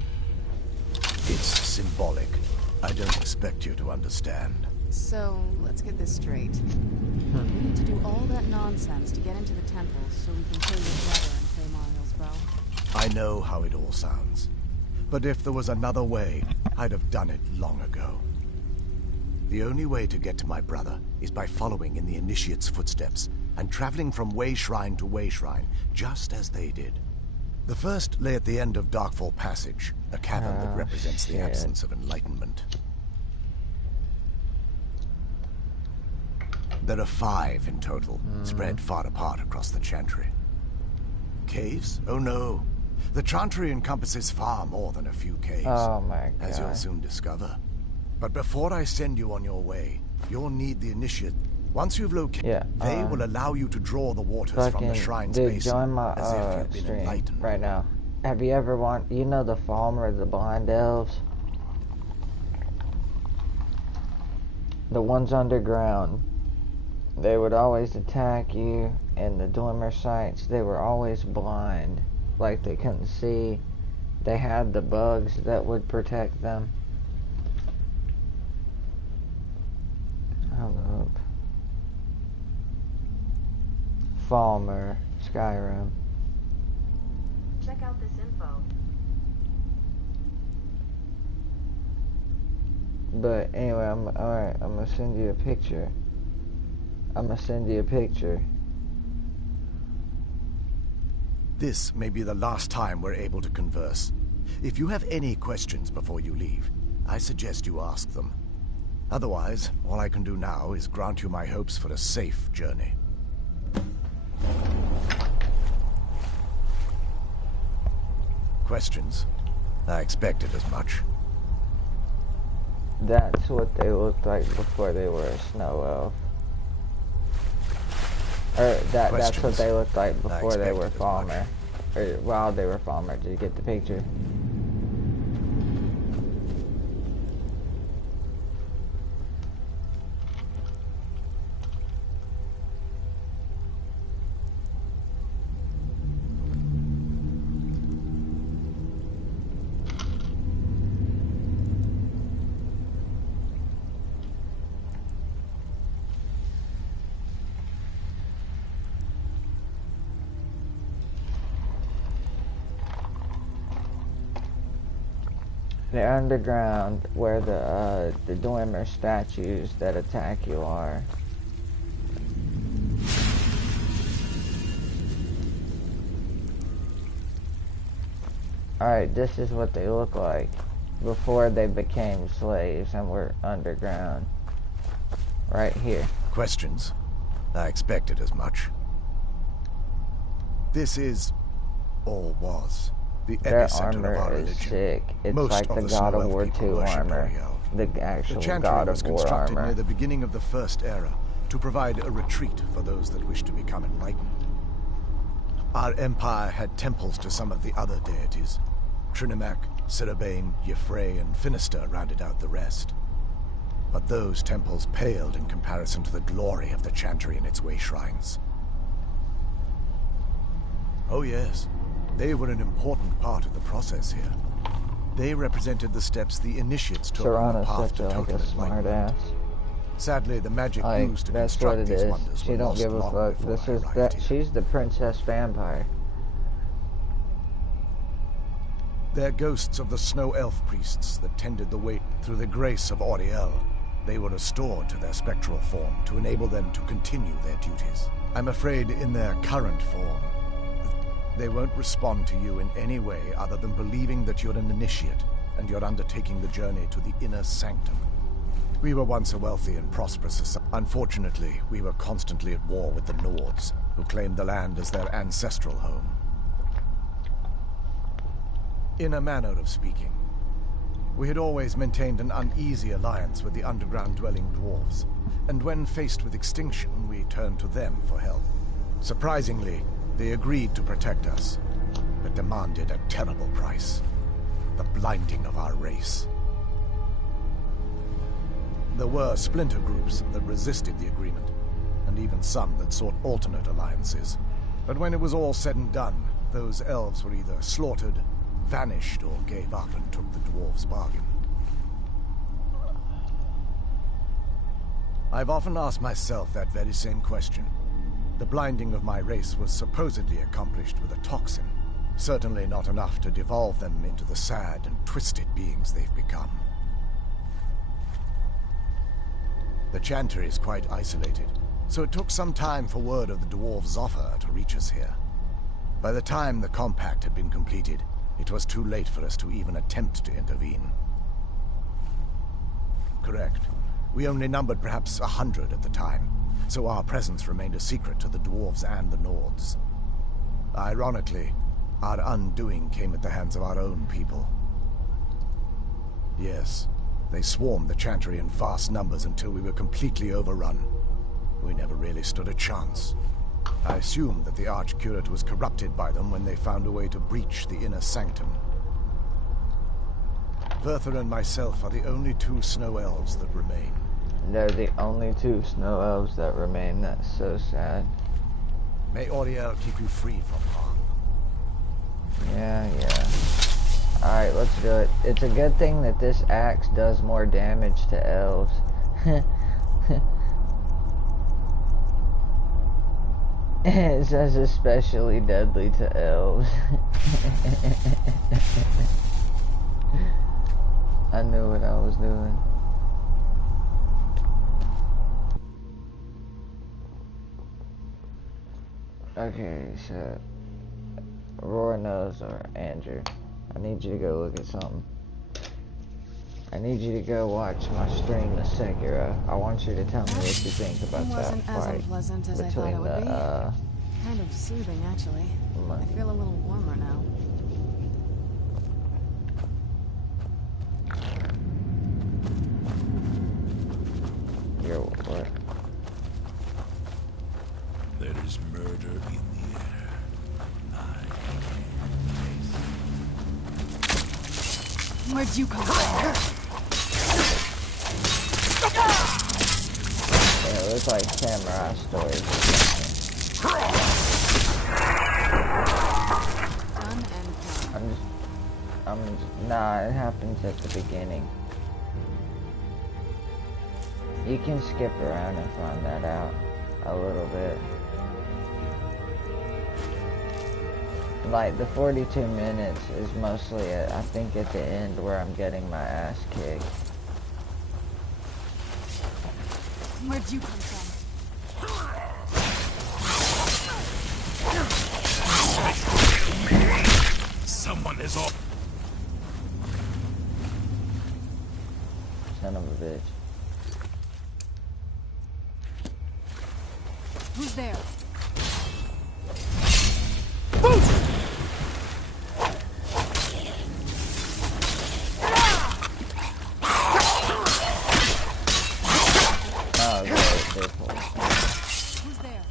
It's symbolic. I don't expect you to understand. So, let's get this straight. We need to do all that nonsense to get into the temple so we can kill your brother and claim Ariel's bow. I know how it all sounds. But if there was another way, I'd have done it long ago. The only way to get to my brother is by following in the initiate's footsteps and traveling from way shrine to way shrine, just as they did. The first lay at the end of Darkfall Passage, a cavern that represents the absence of enlightenment. There are 5 in total, spread far apart across the Chantry. Caves? Oh no. The Chantry encompasses far more than a few caves, Oh my god. as you'll soon discover. But before I send you on your way, you'll need the initiate. Once you've located, they will allow you to draw the waters from the shrine's dude, basin, join my as if you've been stream enlightened. right now. Have you ever you know the Falmer, the blind elves? The ones underground. They would always attack you, and the Dwemer sites, they were always blind. Like they couldn't see. They had the bugs that would protect them. Hold up. Falmer, Skyrim. Check out this info. But anyway, alright, I'm gonna send you a picture. This may be the last time we're able to converse. If you have any questions before you leave, I suggest you ask them. Otherwise, all I can do now is grant you my hopes for a safe journey. Questions? I expected as much. That's what they looked like before they were a snow elf. Or that's what they looked like before they were Falmer. Or while they were Falmer. Did you get the picture? The underground, where the Dwemer statues that attack you are. Alright, this is what they look like before they became slaves and were underground. Right here. Questions? I expected as much. This is, or was, the Their epicenter of our armor is religion. sick. It's Most like of the the God Snow of Elf War people 2 worship armor. Ariel. The actual The Chantry God was of War constructed armor. near the beginning of the First Era to provide a retreat for those that wish to become enlightened. Our empire had temples to some of the other deities. Trinimac, Ciribane, Yffrey, and Finister rounded out the rest. But those temples paled in comparison to the glory of the Chantry and its way shrines. Oh yes, they were an important part of the process here. They represented the steps the initiates took on the Serana's path such to a, like total a smart ass. enlightenment. Sadly, the magic Like, used to that's what construct it these is. wonders She were don't lost give a long fuck. before This I is arrived that. here. She's the princess vampire. They're ghosts of the snow elf priests that tended the way. Through the grace of Auriel, they were restored to their spectral form to enable them to continue their duties. I'm afraid in their current form, they won't respond to you in any way other than believing that you're an initiate and you're undertaking the journey to the inner sanctum. We were once a wealthy and prosperous society. Unfortunately, we were constantly at war with the Nords, who claimed the land as their ancestral home. In a manner of speaking, we had always maintained an uneasy alliance with the underground-dwelling dwarves, and when faced with extinction, we turned to them for help. Surprisingly, they agreed to protect us, but demanded a terrible price: the blinding of our race. There were splinter groups that resisted the agreement, and even some that sought alternate alliances. But when it was all said and done, those elves were either slaughtered, vanished, or gave up and took the dwarves' bargain. I've often asked myself that very same question. The blinding of my race was supposedly accomplished with a toxin, certainly not enough to devolve them into the sad and twisted beings they've become. The Chantry is quite isolated, so it took some time for word of the dwarves' offer to reach us here. By the time the compact had been completed, it was too late for us to even attempt to intervene. Correct. We only numbered perhaps 100 at the time, so our presence remained a secret to the dwarves and the Nords. Ironically, our undoing came at the hands of our own people. Yes, they swarmed the Chantry in vast numbers until we were completely overrun. We never really stood a chance. I assumed that the Archcurate was corrupted by them when they found a way to breach the inner sanctum. Verther and myself are the only two snow elves that remain. They're the only two snow elves that remain. That's so sad. May Auriel keep you free from harm. Yeah. Alright, let's do it. It's a good thing that this axe does more damage to elves. It says especially deadly to elves. I knew what I was doing. Okay, so Aurora knows, or Andrew, I need you to go look at something. I need you to go watch my stream of Sekiro. I want you to tell me what you think about that wasn't as fight unpleasant as I thought between it would be. the, Kind of soothing, actually. I feel a little warmer now. Yo, what? There is murder in the air. Where'd you come from? Yeah, it looks like Samurai Stories or something. Done and done. Nah, it happens at the beginning. You can skip around and find that out a little bit. Like, the 42 minutes is mostly, I think, at the end where I'm getting my ass kicked. Where'd you come from? Someone is all. Son of a bitch. Who's there? Oh, great, Who's there?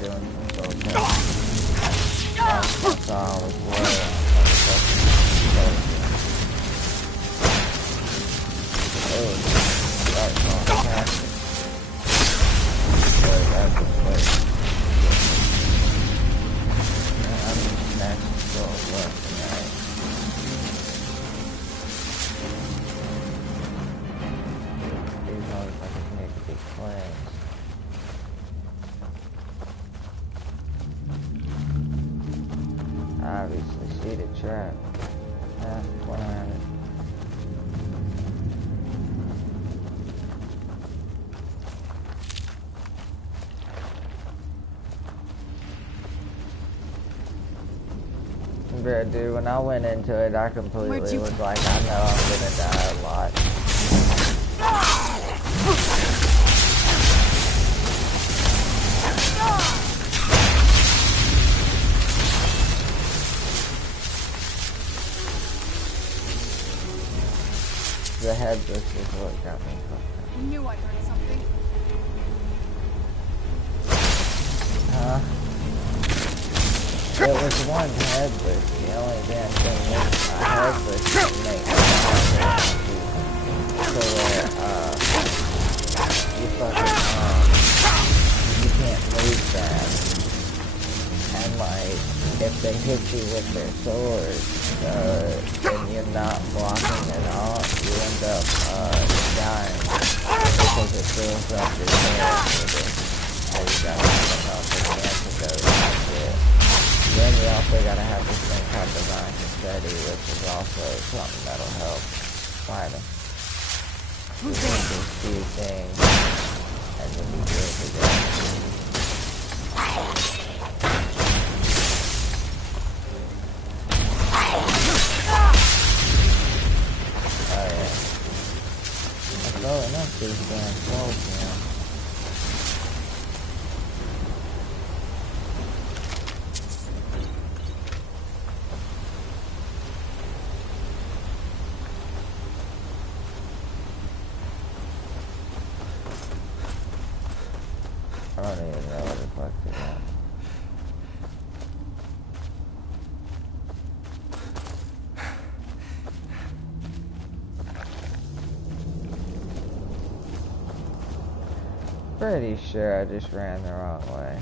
doing some soul testing. I saw I was low on the testing. Oh, that's fantastic. Boy, that's a place. I'm just smashing souls left and right. These motherfuckers need to be cleansed. Obviously, seated trap. Point around it. Bruh, dude, when I went into it, I completely was like, I know I'm gonna die a lot. The headless is what got me fucked up. I knew I heard something. Huh? It was one headless. The only damn thing is a headless can make so you fucking you can't move that. And like if they hit you with their swords and you're not blocking it off, you end up dying because it fills up your head with it. So you gotta have enough of the antidote and shit. Then you also gotta have this thing called Divine Confetti, which is also something that'll help fighting. You do these few things, and then you do it again. Oh yeah. That's blowing up these damn souls now. I don't even know what the fuck to do. Pretty sure I just ran the wrong way.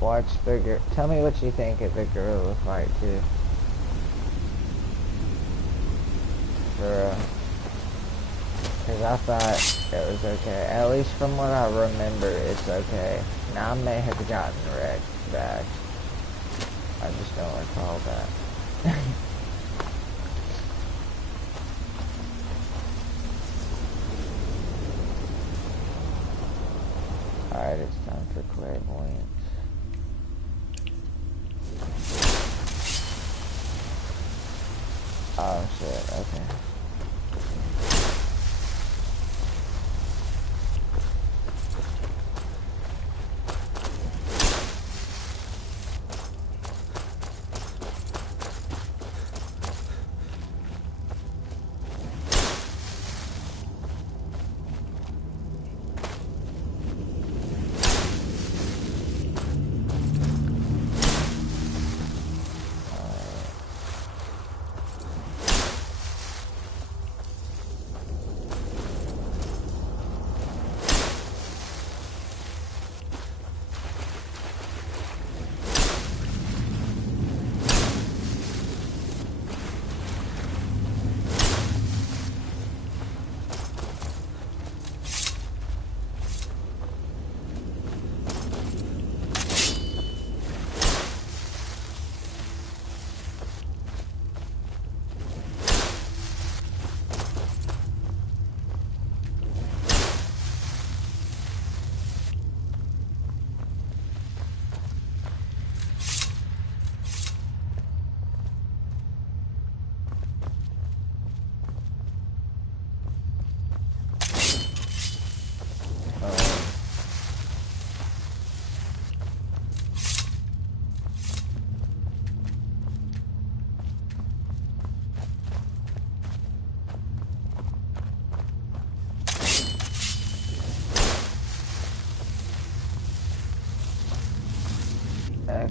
Watch the tell me what you think of the gorilla fight too. For because I thought it was okay. At least from what I remember, it's okay. Now I may have gotten wrecked back. I just don't recall that. Alright, it's time for clairvoyance. Oh shit, okay.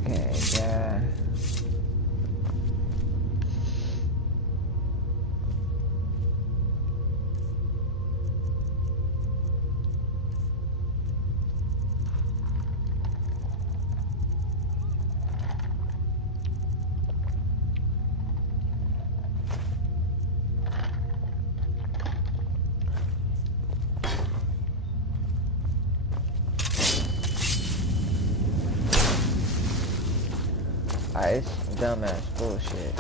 Okay, yeah. It's dumbass bullshit.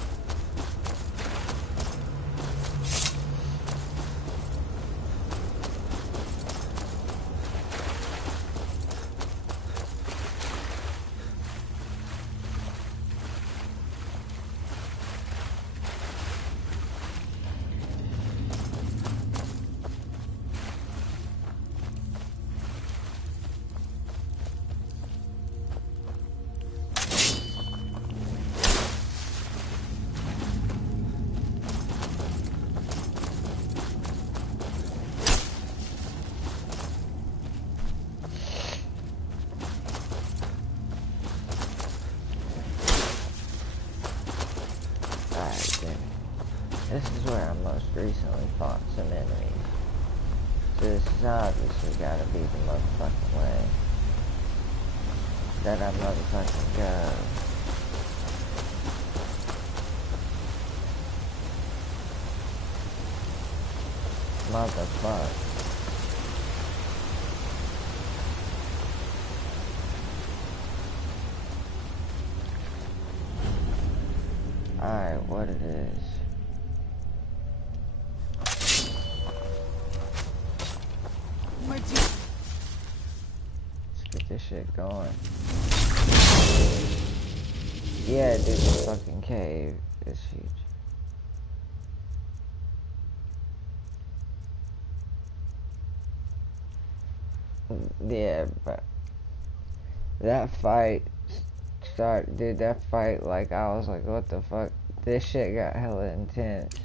This is where I most recently fought some enemies. So this is obviously gotta be the motherfucking way that I motherfucking go. Motherfuck. Alright, what it is. Let's get this shit going. Yeah, dude, the fucking cave is huge. Yeah, but that fight dude, that fight, like, I was like, what the fuck? This shit got hella intense.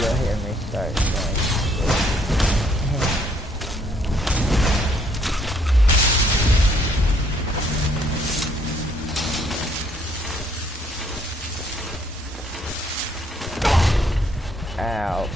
You'll hear me start saying. Ouch.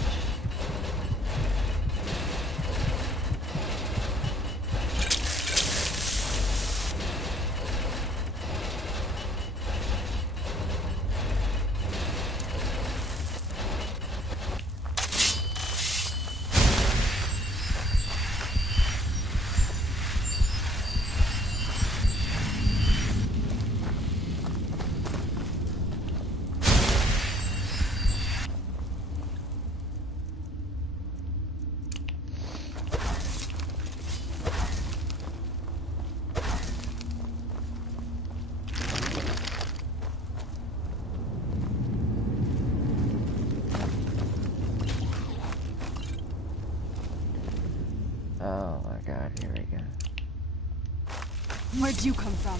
Oh my god, here we go. Where'd you come from?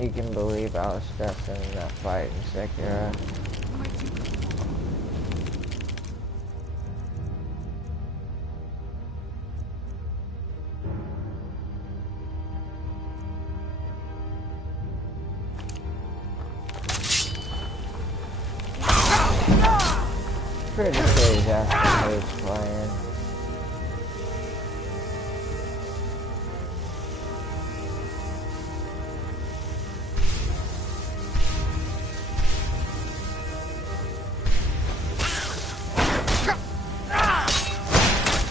You can believe I was stressing in that fight in Sekiro. pretty sure he's asking who's playing.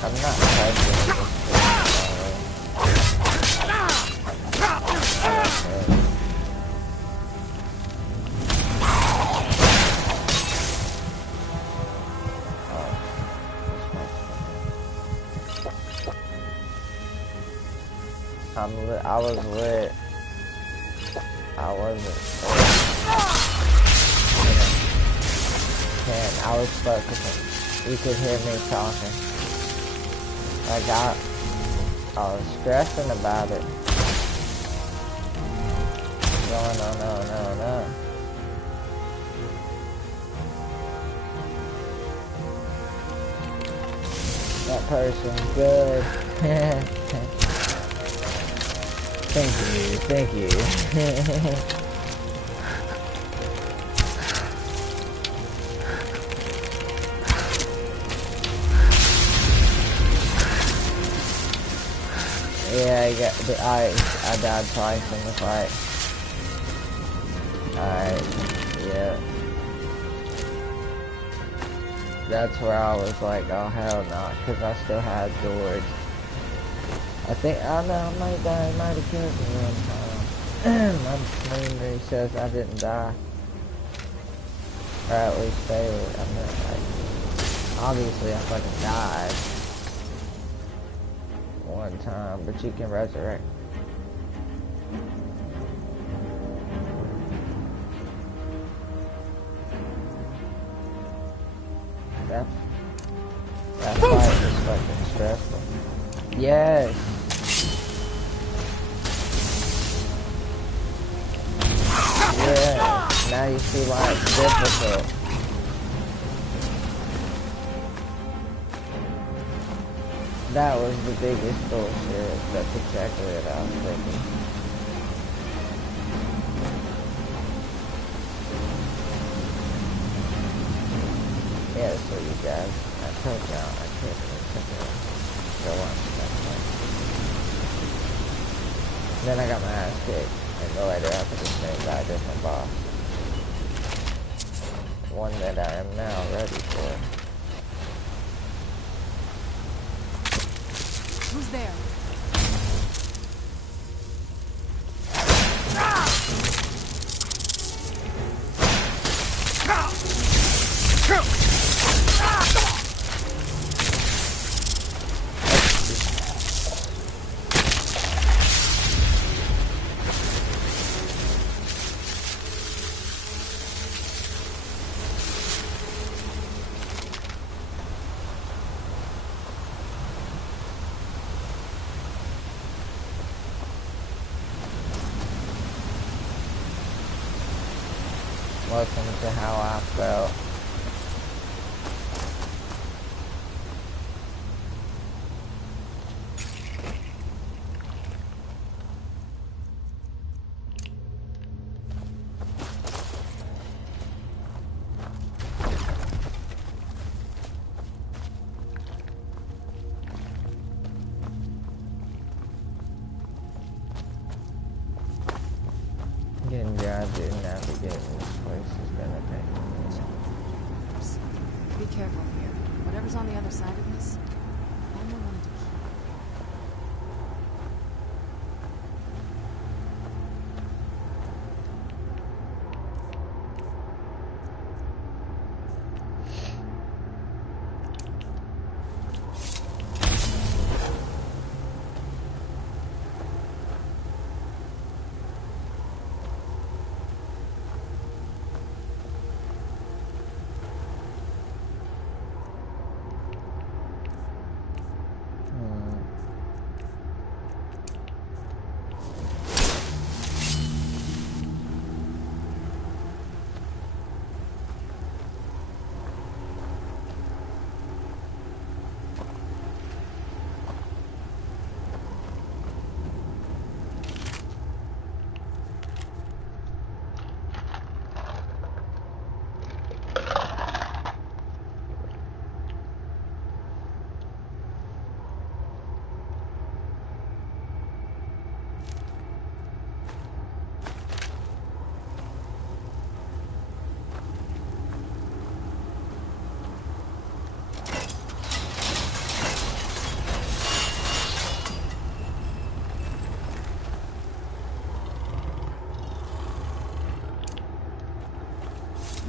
I'm not touching this. I was lit. I wasn't. Man, I was focusing. You could hear me talking. I was stressing about it. No. That person's good. Thank you. Yeah, I died twice in the fight. Alright, yeah. That's where I was like, oh hell no, because I still had George. I might have killed me one time. My memory says I didn't die. Or at least failed. Obviously I fucking died. One time, but you can resurrect. That fight was fucking stressful. Yes! Yeah, now you see why it's difficult. That was the biggest bullshit. That's exactly what I was thinking. Yeah, so you guys, I told y'all I couldn't go on that point. Then I got my ass kicked, and the later after this made by a different boss. One that I am now ready for. Who's there? Welcome to how I felt. Getting grounded and navigating this place is gonna take. Be careful here. Whatever's on the other side of this, I don't want it to keep.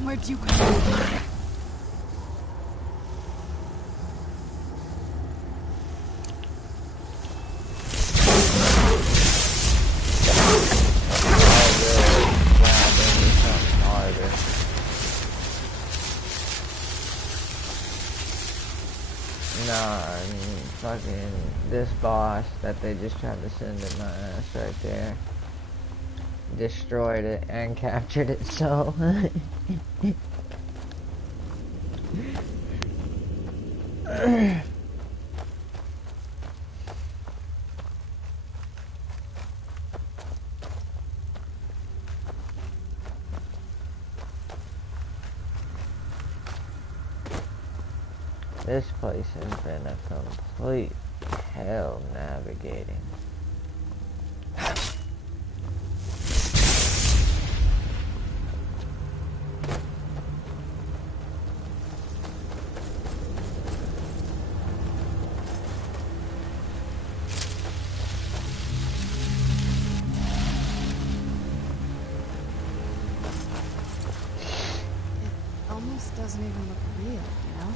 Where'd you come from? Fucking this boss that they just tried to send in my ass right there. Destroyed it and captured it, so this place has been a complete hell navigating. It almost doesn't even look real, you know?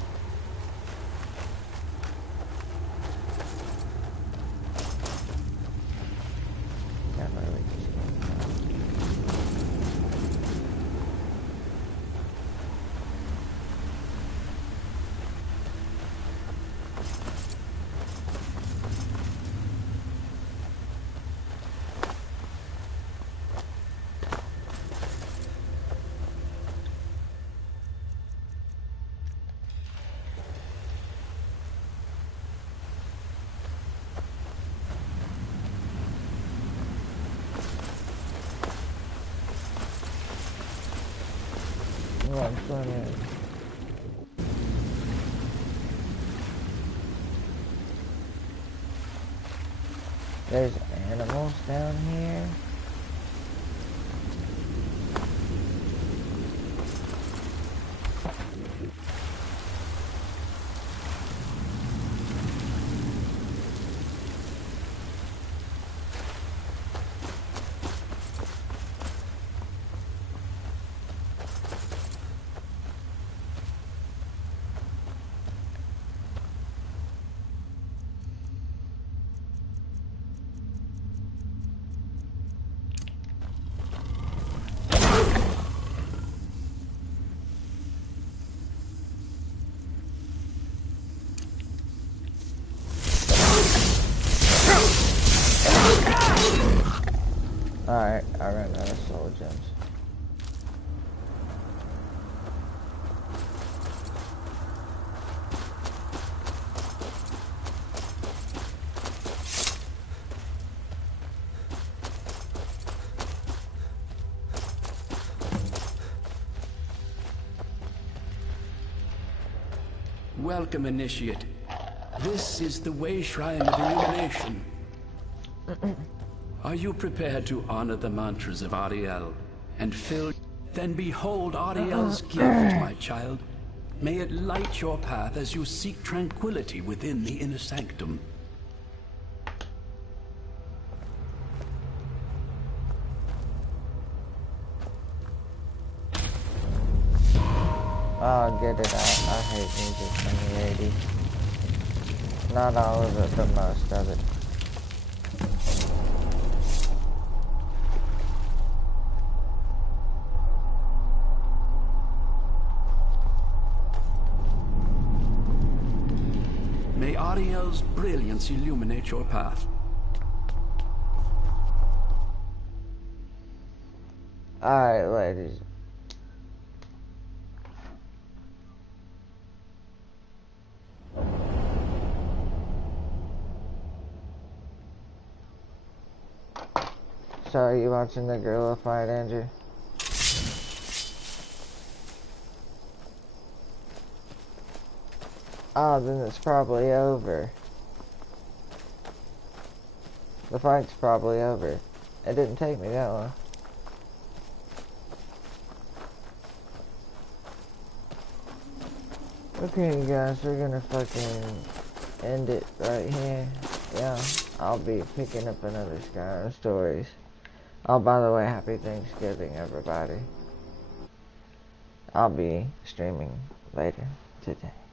What's going on? There's animals down here. Alright, I ran out of soul gems. Welcome, Initiate. This is the Way Shrine of Illumination. Are you prepared to honor the mantras of Ariel and fill? Then behold Ariel's gift, my child. May it light your path as you seek tranquility within the inner sanctum. I'll get it out. I hate music from the 80s. Not all of it, but most of it. May Ariel's brilliance illuminate your path. Alright, ladies. So, are you watching the gorilla fight, Andrew? Oh, then it's probably over. The fight's probably over. It didn't take me that long. Okay, guys, we're gonna fucking end it right here. Yeah, I'll be picking up another Skyrim Stories. Oh, by the way, happy Thanksgiving, everybody. I'll be streaming later today.